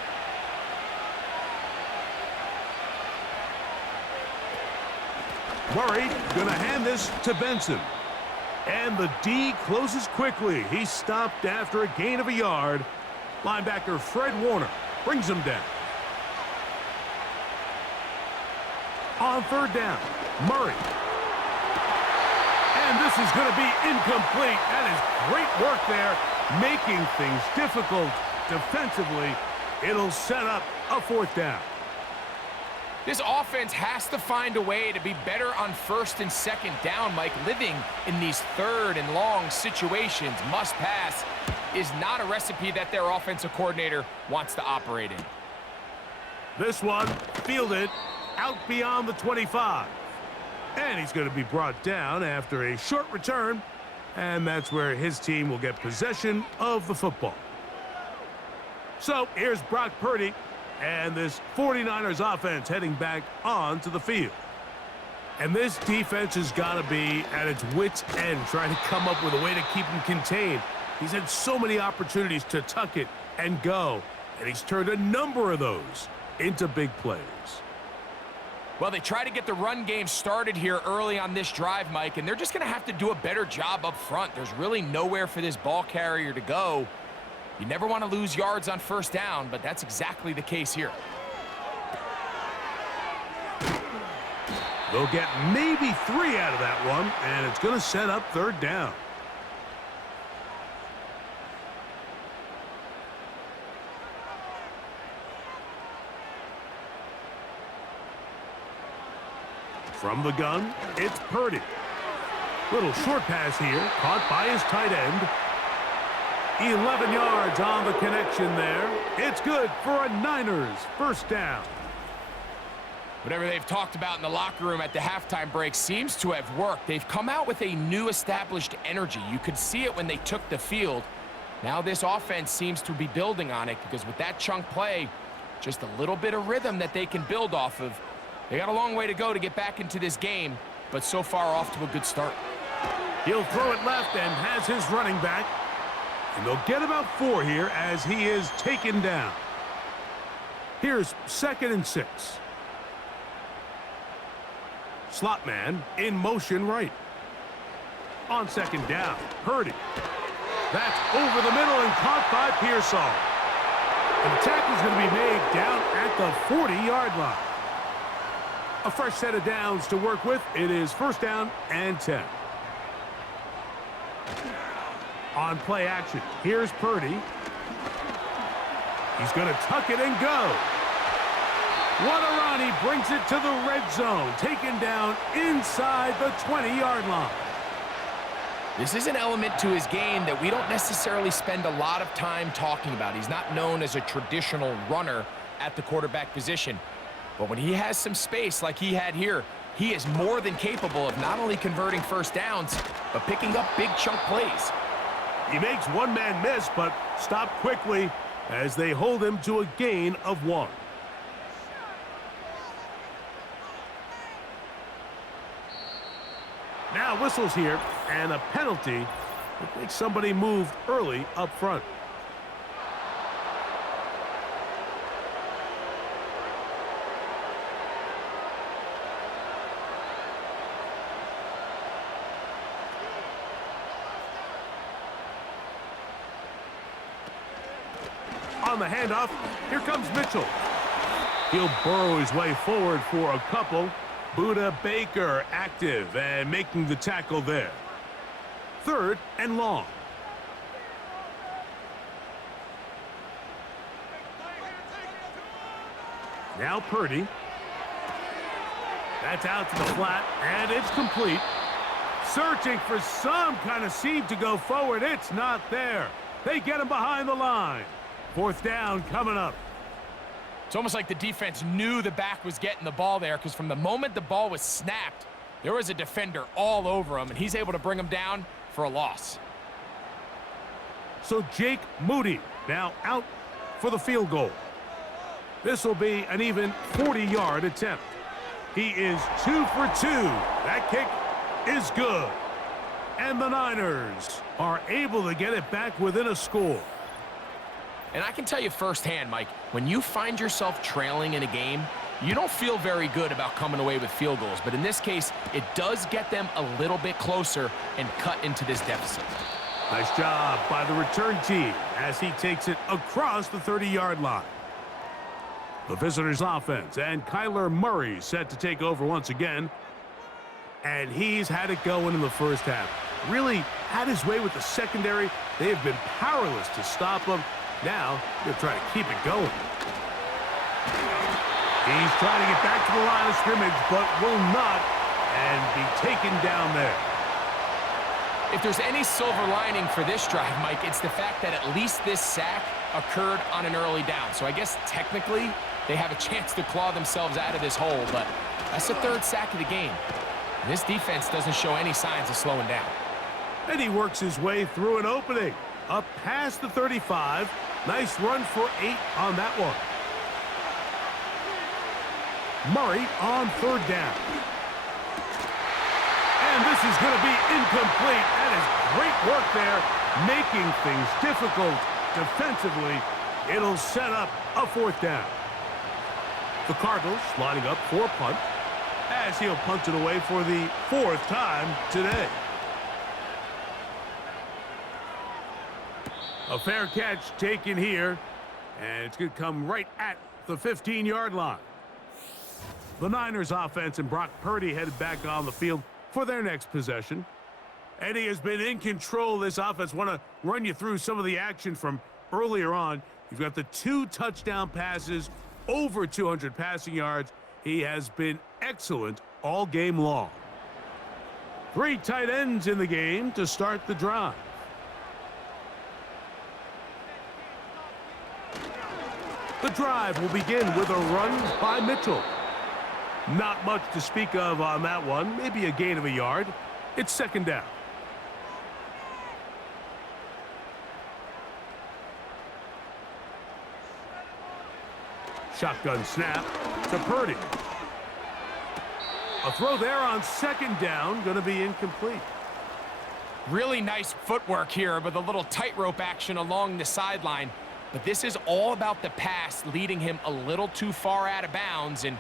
Murray going to hand this to Benson. And the D closes quickly. He's stopped after a gain of a yard. Linebacker Fred Warner brings him down. On third down, Murray. And this is going to be incomplete. That is great work there, making things difficult defensively. It'll set up a fourth down. This offense has to find a way to be better on first and second down, Mike. Living in these third and long situations, must pass, is not a recipe that their offensive coordinator wants to operate in. This one fielded out beyond the 25. And he's going to be brought down after a short return. And that's where his team will get possession of the football. So here's Brock Purdy. And this 49ers offense heading back onto the field. And this defense has got to be at its wits' end, trying to come up with a way to keep him contained. He's had so many opportunities to tuck it and go, and he's turned a number of those into big plays. Well, they try to get the run game started here early on this drive, Mike, and they're just going to have to do a better job up front. There's really nowhere for this ball carrier to go. You never want to lose yards on first down, but that's exactly the case here. They'll get maybe 3 out of that one, and it's going to set up third down. From the gun, it's Purdy. Little short pass here, caught by his tight end. 11 yards on the connection there. It's good for a Niners first down. Whatever they've talked about in the locker room at the halftime break seems to have worked. They've come out with a new established energy. You could see it when they took the field. Now this offense seems to be building on it because with that chunk play, just a little bit of rhythm that they can build off of. They got a long way to go to get back into this game, but so far off to a good start. He'll throw it left and has his running back. And they'll get about 4 here as he is taken down. Here's 2nd and 6. Slot man in motion right. On 2nd down, Purdy. That's over the middle and caught by Pearsall. And the tackle's going to be made down at the 40-yard line. A fresh set of downs to work with. It is 1st down and 10. On play action, here's Purdy. He's going to tuck it and go. What a run. He brings it to the red zone. Taken down inside the 20-yard line. This is an element to his game that we don't necessarily spend a lot of time talking about. He's not known as a traditional runner at the quarterback position. But when he has some space like he had here, he is more than capable of not only converting first downs, but picking up big chunk plays. He makes one man miss, but stop quickly as they hold him to a gain of 1. Now whistles here, and a penalty. I think somebody moved early up front. On the handoff, here comes Mitchell. He'll burrow his way forward for a couple. Buda Baker active and making the tackle there. 3rd and long. Now Purdy. That's out to the flat, and it's complete. Searching for some kind of seam to go forward. It's not there. They get him behind the line. 4th down coming up. It's almost like the defense knew the back was getting the ball there because from the moment the ball was snapped, there was a defender all over him, and he's able to bring him down for a loss. So Jake Moody now out for the field goal. This will be an even 40-yard attempt. He is 2 for 2. That kick is good. And the Niners are able to get it back within a score. And I can tell you firsthand, Mike, when you find yourself trailing in a game, you don't feel very good about coming away with field goals. But in this case, it does get them a little bit closer and cut into this deficit. Nice job by the return team as he takes it across the 30-yard line. The visitors' offense and Kyler Murray set to take over once again. And he's had it going in the first half. Really had his way with the secondary. They have been powerless to stop him. Now, they'll try to keep it going. He's trying to get back to the line of scrimmage, but will not, and be taken down there. If there's any silver lining for this drive, Mike, it's the fact that at least this sack occurred on an early down. So I guess technically they have a chance to claw themselves out of this hole, but that's the 3rd sack of the game. And this defense doesn't show any signs of slowing down. And he works his way through an opening. Up past the 35. Nice run for 8 on that one. Murray on 3rd down. And this is going to be incomplete. That is great work there, making things difficult defensively. It'll set up a 4th down. The Cardinals lining up for a punt as he'll punt it away for the 4th time today. A fair catch taken here, and it's going to come right at the 15-yard line. The Niners offense and Brock Purdy headed back on the field for their next possession. And he has been in control of this offense. Want to run you through some of the action from earlier on. You've got the 2 touchdown passes, over 200 passing yards. He has been excellent all game long. 3 tight ends in the game to start the drive. The drive will begin with a run by Mitchell. Not much to speak of on that one. Maybe a gain of a yard. It's second down. Shotgun snap to Purdy. A throw there on second down, going to be incomplete. Really nice footwork here with a little tightrope action along the sideline. But this is all about the pass leading him a little too far out of bounds, and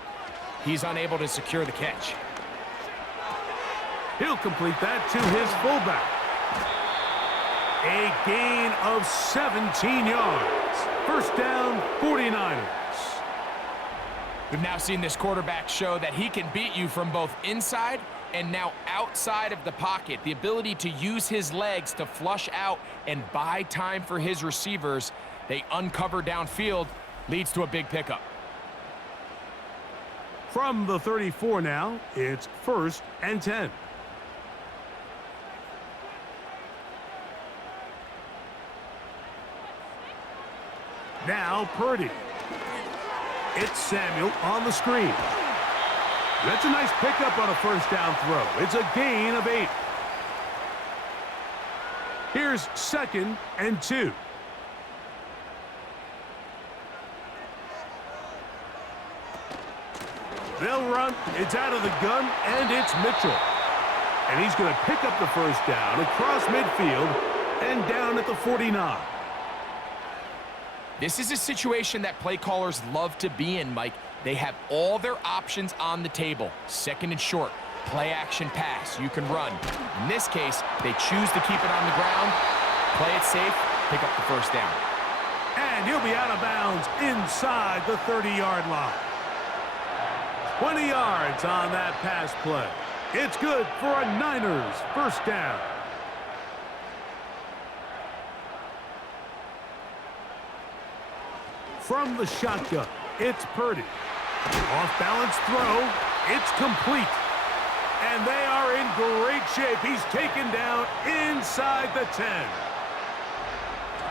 he's unable to secure the catch. He'll complete that to his fullback. A gain of 17 yards. First down, 49ers. We've now seen this quarterback show that he can beat you from both inside and now outside of the pocket. The ability to use his legs to flush out and buy time for his receivers. They uncover downfield, leads to a big pickup. From the 34 now, it's 1st and 10. Now Purdy. It's Samuel on the screen. That's a nice pickup on a first down throw. It's a gain of 8. Here's 2nd and 2. They'll run. It's out of the gun, and it's Mitchell. And he's going to pick up the first down across midfield and down at the 49. This is a situation that play callers love to be in, Mike. They have all their options on the table. 2nd and short, play action pass, you can run. In this case, they choose to keep it on the ground, play it safe, pick up the first down. And he'll be out of bounds inside the 30-yard line. 20 yards on that pass play. It's good for a Niners first down. From the shotgun, it's Purdy. Off-balance throw. It's complete. And they are in great shape. He's taken down inside the 10.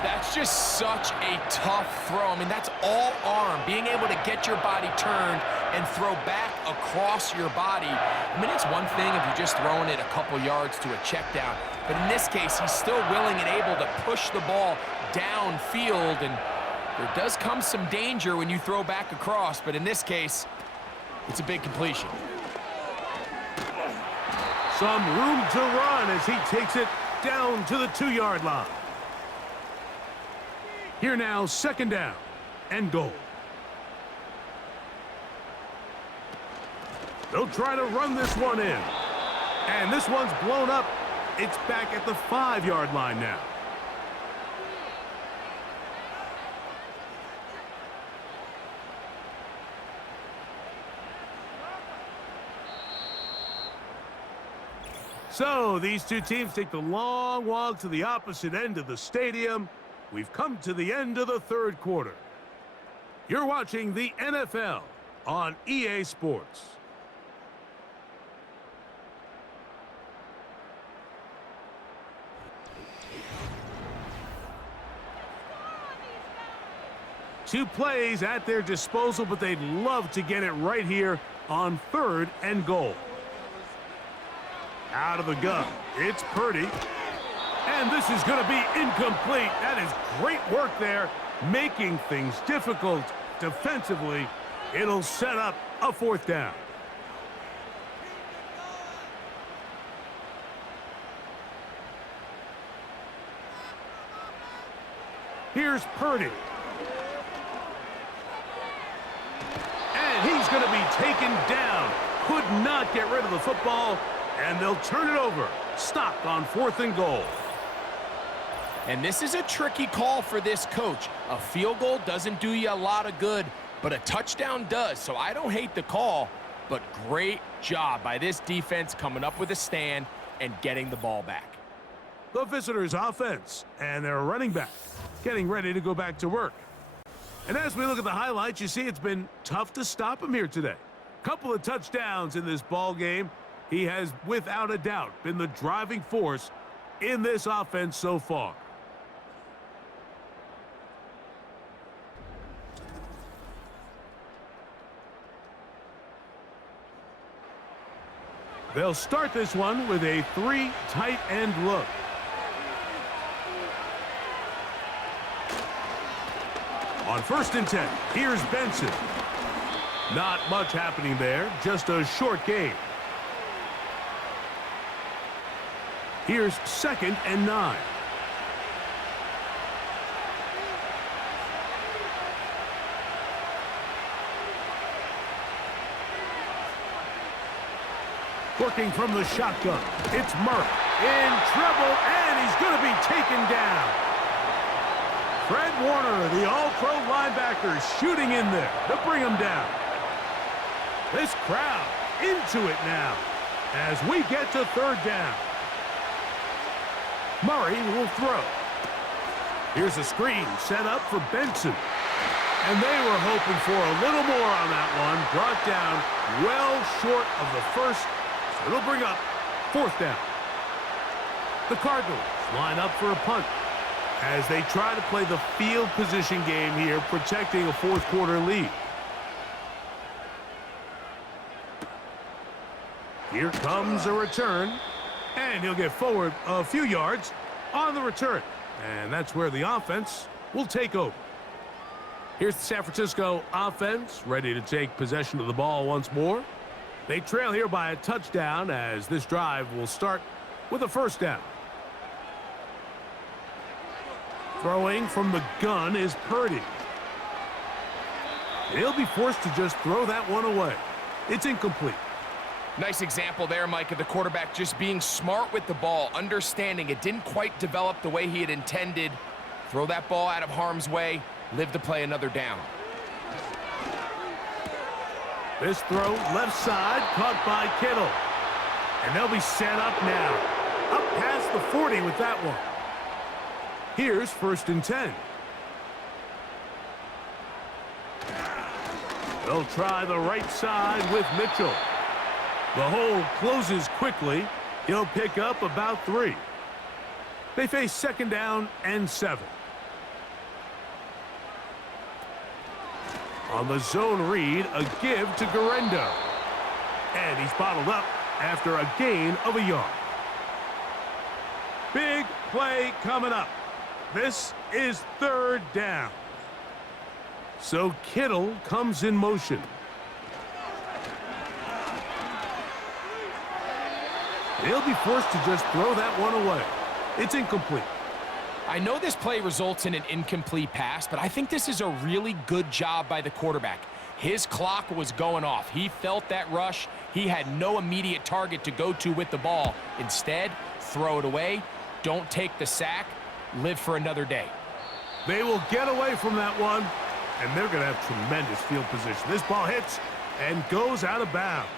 That's just such a tough throw. I mean, that's all arm, being able to get your body turned and throw back across your body. I mean, it's one thing if you're just throwing it a couple yards to a check down, but in this case, he's still willing and able to push the ball downfield, and there does come some danger when you throw back across, but in this case, it's a big completion. Some room to run as he takes it down to the 2-yard line. Here now, 2nd down and goal. They'll try to run this one in. And this one's blown up. It's back at the 5-yard line now. So these two teams take the long walk to the opposite end of the stadium. We've come to the end of the 3rd quarter. You're watching the NFL on EA Sports. Two plays at their disposal, but they'd love to get it right here on 3rd and goal. Out of the gun, it's Purdy. And this is going to be incomplete. That is great work there, making things difficult defensively. It'll set up a 4th down. Here's Purdy. And he's going to be taken down. Could not get rid of the football, and they'll turn it over. Stopped on 4th and goal. And this is a tricky call for this coach. A field goal doesn't do you a lot of good, but a touchdown does. So I don't hate the call, but great job by this defense coming up with a stand and getting the ball back. The visitors' offense and their running back getting ready to go back to work. And as we look at the highlights, you see it's been tough to stop him here today. Couple of touchdowns in this ball game. He has, without a doubt, been the driving force in this offense so far. They'll start this one with a 3 tight end look. On 1st and 10, here's Benson. Not much happening there, just a short gain. Here's 2nd and 9. Working from the shotgun, it's Murray in trouble, and he's going to be taken down. Fred Warner, the all-pro linebacker, shooting in there to bring him down. This crowd into it now as we get to 3rd down. Murray will throw. Here's a screen set up for Benson. And they were hoping for a little more on that one. Brought down well short of the first. So it'll bring up 4th down. The Cardinals line up for a punt as they try to play the field position game here, protecting a 4th quarter lead. Here comes a return, and he'll get forward a few yards on the return. And that's where the offense will take over. Here's the San Francisco offense, ready to take possession of the ball once more. They trail here by a touchdown as this drive will start with a 1st down. Throwing from the gun is Purdy. He'll be forced to just throw that one away. It's incomplete. Nice example there, Mike, of the quarterback just being smart with the ball, understanding it didn't quite develop the way he had intended. Throw that ball out of harm's way, live to play another down. This throw left side, caught by Kittle. And they'll be set up now. Up past the 40 with that one. Here's 1st and 10. They'll try the right side with Mitchell. The hole closes quickly. He'll pick up about 3. They face 2nd down and 7. On the zone read, a give to Garendo. And he's bottled up after a gain of a yard. Big play coming up. This is 3rd down. So Kittle comes in motion. He'll be forced to just throw that one away. It's incomplete. I know this play results in an incomplete pass, but I think this is a really good job by the quarterback. His clock was going off. He felt that rush. He had no immediate target to go to with the ball. Instead, throw it away. Don't take the sack. Live for another day. They will get away from that one, and they're going to have tremendous field position. This ball hits and goes out of bounds.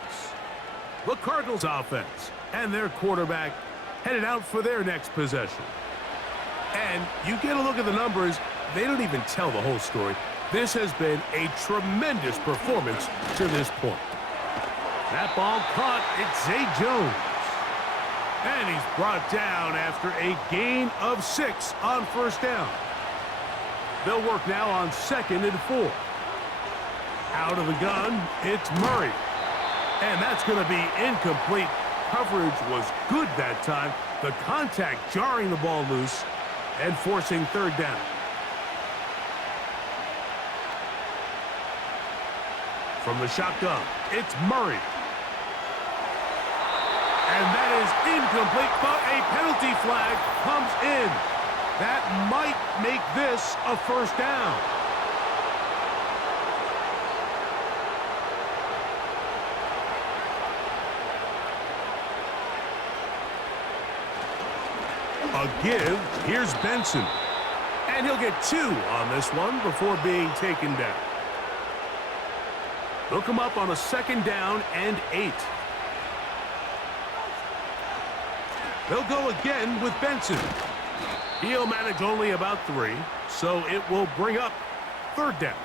The Cardinals offense and their quarterback headed out for their next possession. And you get a look at the numbers, they don't even tell the whole story. This has been a tremendous performance to this point. That ball caught, it's Zay Jones. And he's brought down after a gain of 6 on 1st down. They'll work now on 2nd and 4. Out of the gun, it's Murray. And that's going to be incomplete. Coverage was good that time. The contact jarring the ball loose and forcing 3rd down. From the shotgun, it's Murray. And that is incomplete, but a penalty flag comes in. That might make this a 1st down. A give, here's Benson. And he'll get 2 on this one before being taken down. They'll come up on a 2nd down and 8. They'll go again with Benson. He'll manage only about 3, so it will bring up 3rd down.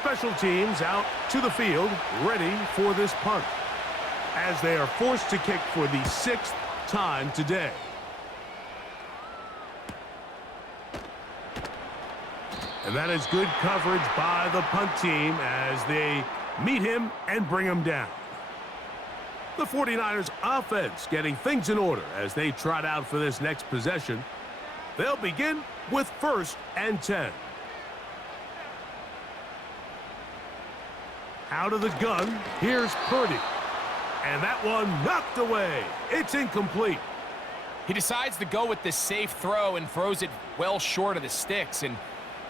Special teams out to the field, ready for this punt, as they are forced to kick for the 6th time today. And that is good coverage by the punt team as they meet him and bring him down. The 49ers offense getting things in order as they trot out for this next possession. They'll begin with 1st and 10. Out of the gun, here's Purdy. And that one knocked away. It's incomplete. He decides to go with the safe throw and throws it well short of the sticks. And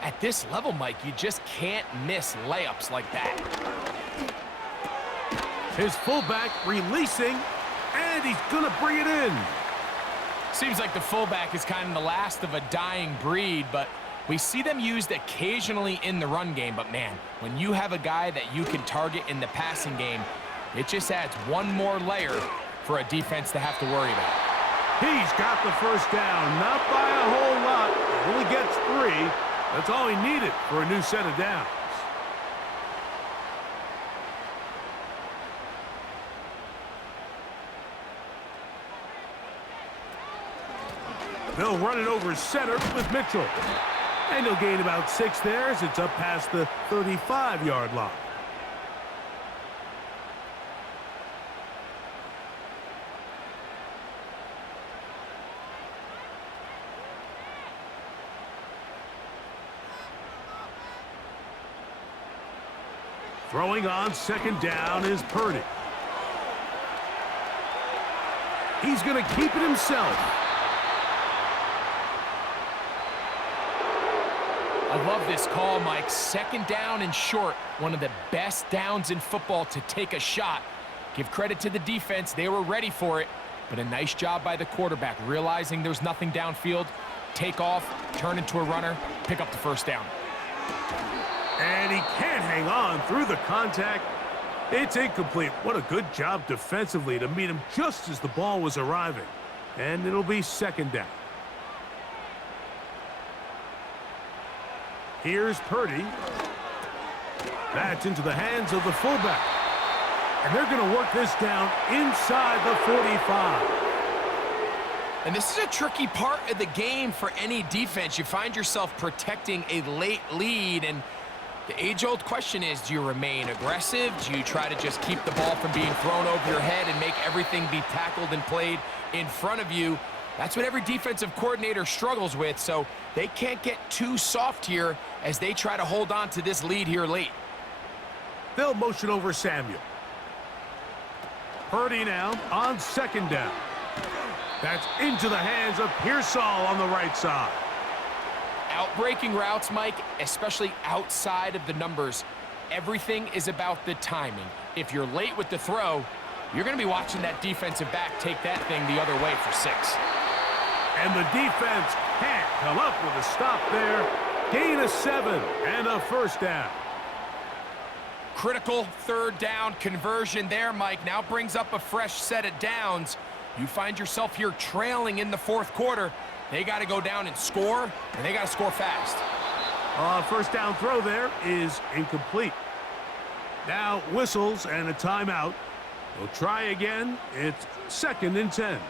at this level, Mike, you just can't miss layups like that. His fullback releasing, and he's going to bring it in. Seems like the fullback is kind of the last of a dying breed, but we see them used occasionally in the run game. But, man, when you have a guy that you can target in the passing game, it just adds one more layer for a defense to have to worry about. He's got the first down, not by a whole lot. He only gets 3. That's all he needed for a new set of downs. They'll run it over center with Mitchell. And he'll gain about 6 there as it's up past the 35-yard line. Throwing on 2nd down is Purdy. He's going to keep it himself. I love this call, Mike. 2nd down and short. One of the best downs in football to take a shot. Give credit to the defense. They were ready for it. But a nice job by the quarterback, realizing there's nothing downfield. Take off, turn into a runner, pick up the 1st down. And he can't hang on through the contact. It's incomplete. What a good job defensively to meet him just as the ball was arriving. And it'll be 2nd down. Here's Purdy. That's into the hands of the fullback. And they're going to work this down inside the 45. And this is a tricky part of the game for any defense. You find yourself protecting a late lead, and the age-old question is, do you remain aggressive? Do you try to just keep the ball from being thrown over your head and make everything be tackled and played in front of you? That's what every defensive coordinator struggles with, so they can't get too soft here as they try to hold on to this lead here late. They'll motion over Samuel. Purdy now on 2nd down. That's into the hands of Pearsall on the right side. Outbreaking routes, Mike, especially outside of the numbers, everything is about the timing. If you're late with the throw, you're going to be watching that defensive back take that thing the other way for 6. And the defense can't come up with a stop there. Gain of 7 and a 1st down. Critical 3rd down conversion there, Mike. Now brings up a fresh set of downs. You find yourself here trailing in the 4th quarter. They got to go down and score, and they got to score fast. 1st down throw there is incomplete. Now whistles and a timeout. We'll try again. It's 2nd and 10.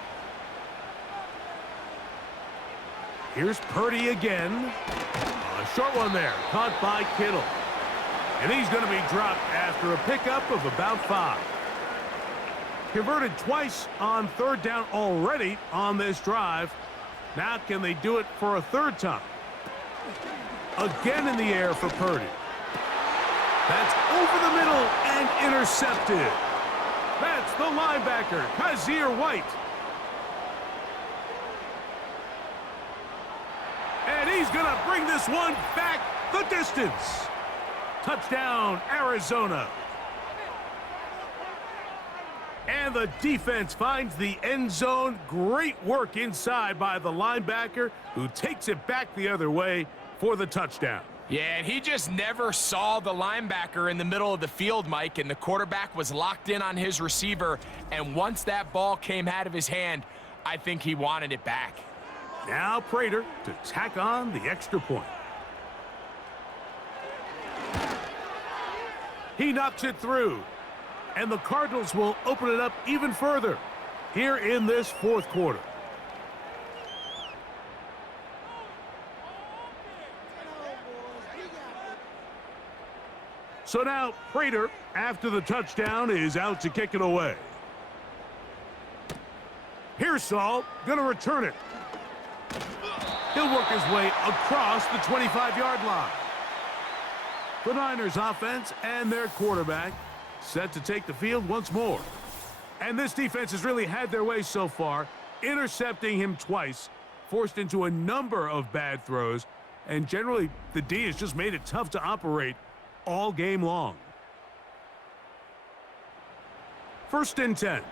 Here's Purdy again. A short one there, caught by Kittle. And he's going to be dropped after a pickup of about 5. Converted twice on 3rd down already on this drive. Now can they do it for a 3rd time? Again in the air for Purdy. That's over the middle and intercepted. That's the linebacker, Kazir White. And he's going to bring this one back the distance. Touchdown, Arizona. And the defense finds the end zone. Great work inside by the linebacker, who takes it back the other way for the touchdown. Yeah, and he just never saw the linebacker in the middle of the field, Mike, and the quarterback was locked in on his receiver. And once that ball came out of his hand, I think he wanted it back. Now Prater to tack on the extra point. He knocks it through. And the Cardinals will open it up even further here in this fourth quarter. So now Prater, after the touchdown, is out to kick it away. Pearsall going to return it. He'll work his way across the 25-yard line. The Niners offense and their quarterback set to take the field once more. And this defense has really had their way so far, intercepting him twice, forced into a number of bad throws, and generally the D has just made it tough to operate all game long. 1st and 10.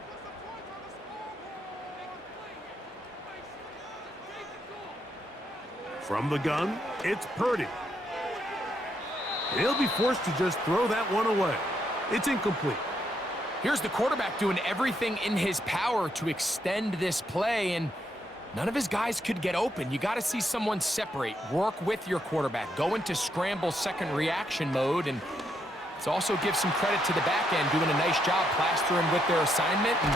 From the gun, it's Purdy. He'll be forced to just throw that one away. It's incomplete. Here's the quarterback doing everything in his power to extend this play, and none of his guys could get open. You got to see someone separate, work with your quarterback, go into scramble second reaction mode, and let's also give some credit to the back end doing a nice job plastering with their assignment, and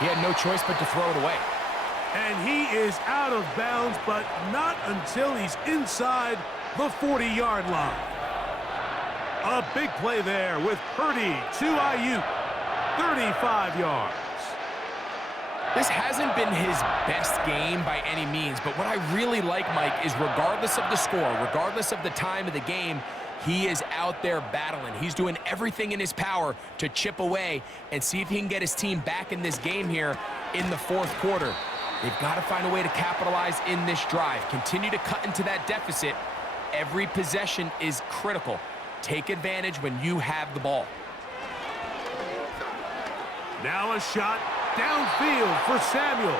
he had no choice but to throw it away. And he is out of bounds, but not until he's inside the 40-yard line. A big play there with Purdy to Ayuk, 35 yards. This hasn't been his best game by any means, but what I really like, Mike, is regardless of the score, regardless of the time of the game, he is out there battling. He's doing everything in his power to chip away and see if he can get his team back in this game here in the fourth quarter. They've got to find a way to capitalize in this drive. Continue to cut into that deficit. Every possession is critical. Take advantage when you have the ball. Now a shot downfield for Samuel.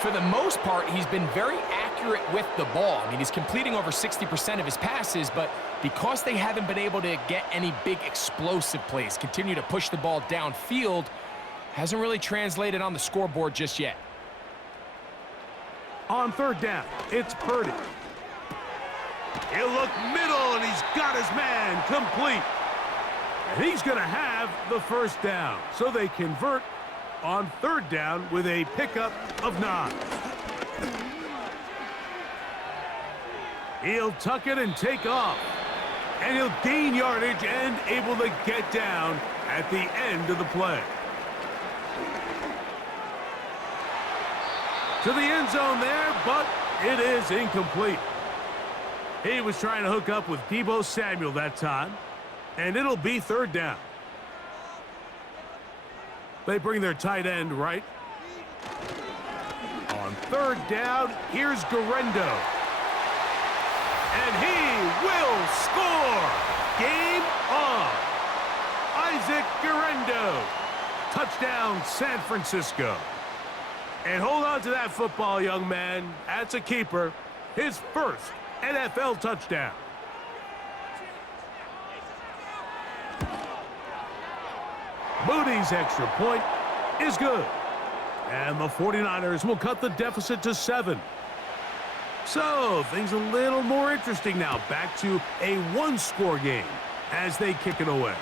For the most part, he's been very accurate with the ball. I mean, he's completing over 60% of his passes, but because they haven't been able to get any big explosive plays, continue to push the ball downfield, hasn't really translated on the scoreboard just yet. On 3rd down, it's Purdy. He'll look middle, and he's got his man complete. And he's going to have the first down. So they convert on 3rd down with a pickup of 9. He'll tuck it and take off. And he'll gain yardage and able to get down at the end of the play. To the end zone there, but it is incomplete. He was trying to hook up with Deebo Samuel that time, and it'll be 3rd down. They bring their tight end right. On 3rd down, here's Guerrero. And he will score! Game on! Isaac Guerrero. Touchdown, San Francisco. And hold on to that football, young man. That's a keeper. His first NFL touchdown. Moody's extra point is good. And the 49ers will cut the deficit to 7. So things a little more interesting now. Back to a one-score game as they kick it away.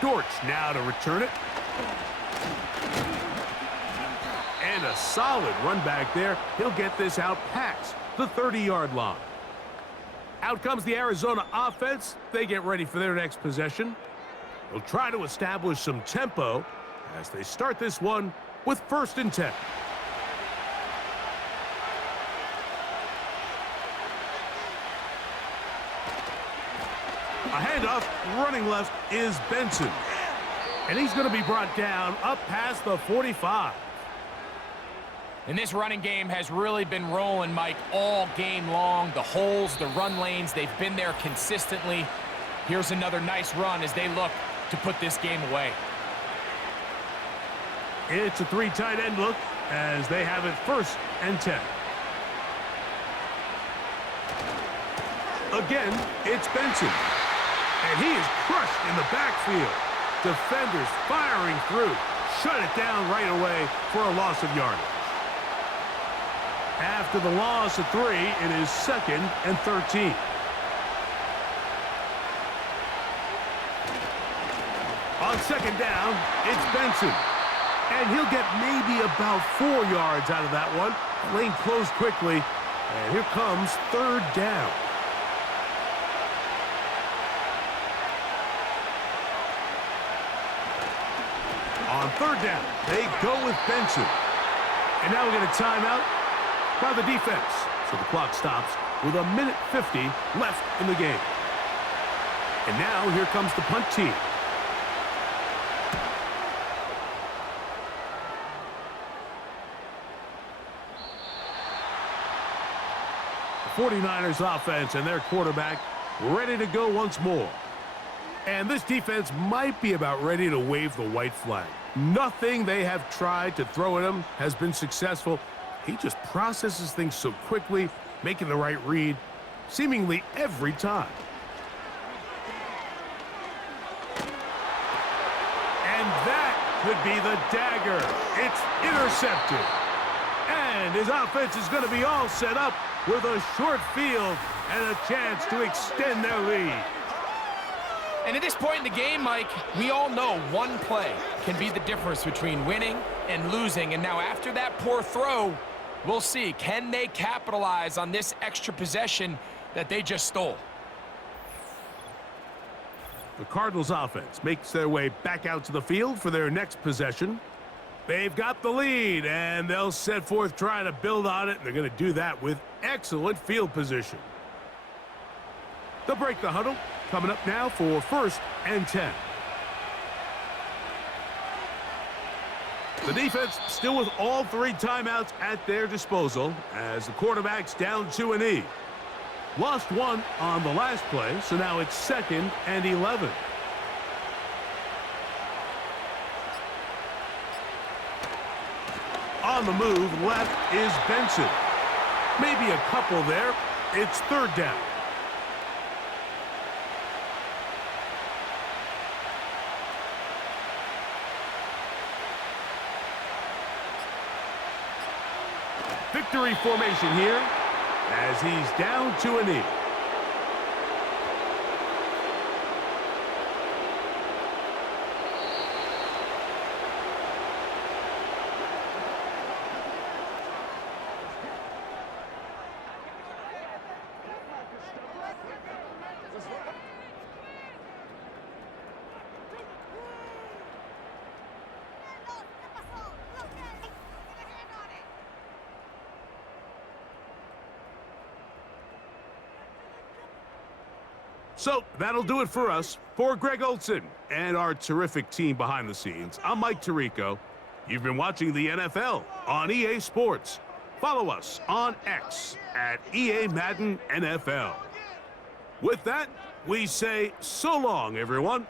Dortch now to return it. And a solid run back there. He'll get this out past the 30-yard line. Out comes the Arizona offense. They get ready for their next possession. They'll try to establish some tempo as they start this one with 1st and 10. A handoff, running left is Benson. And he's going to be brought down up past the 45. And this running game has really been rolling, Mike, all game long. The holes, the run lanes, they've been there consistently. Here's another nice run as they look to put this game away. It's a 3 tight end look as they have it 1st and 10. Again, it's Benson. And he is crushed in the backfield. Defenders firing through. Shut it down right away for a loss of yardage. After the loss of 3, it is 2nd and 13. On second down, it's Benson. And he'll get maybe about 4 yards out of that one. The lane closed quickly, and here comes third down. On third down, they go with Benson. And now we get a timeout by the defense. So the clock stops with 1:50 left in the game. And now here comes the punt team. The 49ers offense and their quarterback ready to go once more. And this defense might be about ready to wave the white flag. Nothing they have tried to throw at him has been successful. He just processes things so quickly, making the right read, seemingly every time. And that could be the dagger. It's intercepted. And his offense is going to be all set up with a short field and a chance to extend their lead. And at this point in the game, Mike, we all know one play can be the difference between winning and losing. And now after that poor throw, we'll see. Can they capitalize on this extra possession that they just stole? The Cardinals offense makes their way back out to the field for their next possession. They've got the lead, and they'll set forth trying to build on it. And they're going to do that with excellent field position. They'll break the huddle. Coming up now for 1st and 10. The defense still with all 3 timeouts at their disposal as the quarterback's down to a knee. Lost one on the last play, so now it's 2nd and 11. On the move, left is Benson. Maybe a couple there. It's 3rd down. Victory formation here as he's down to a knee. So that'll do it for us. For Greg Olson and our terrific team behind the scenes, I'm Mike Tirico. You've been watching the NFL on EA Sports. Follow us on X at EA Madden NFL. With that, we say so long, everyone.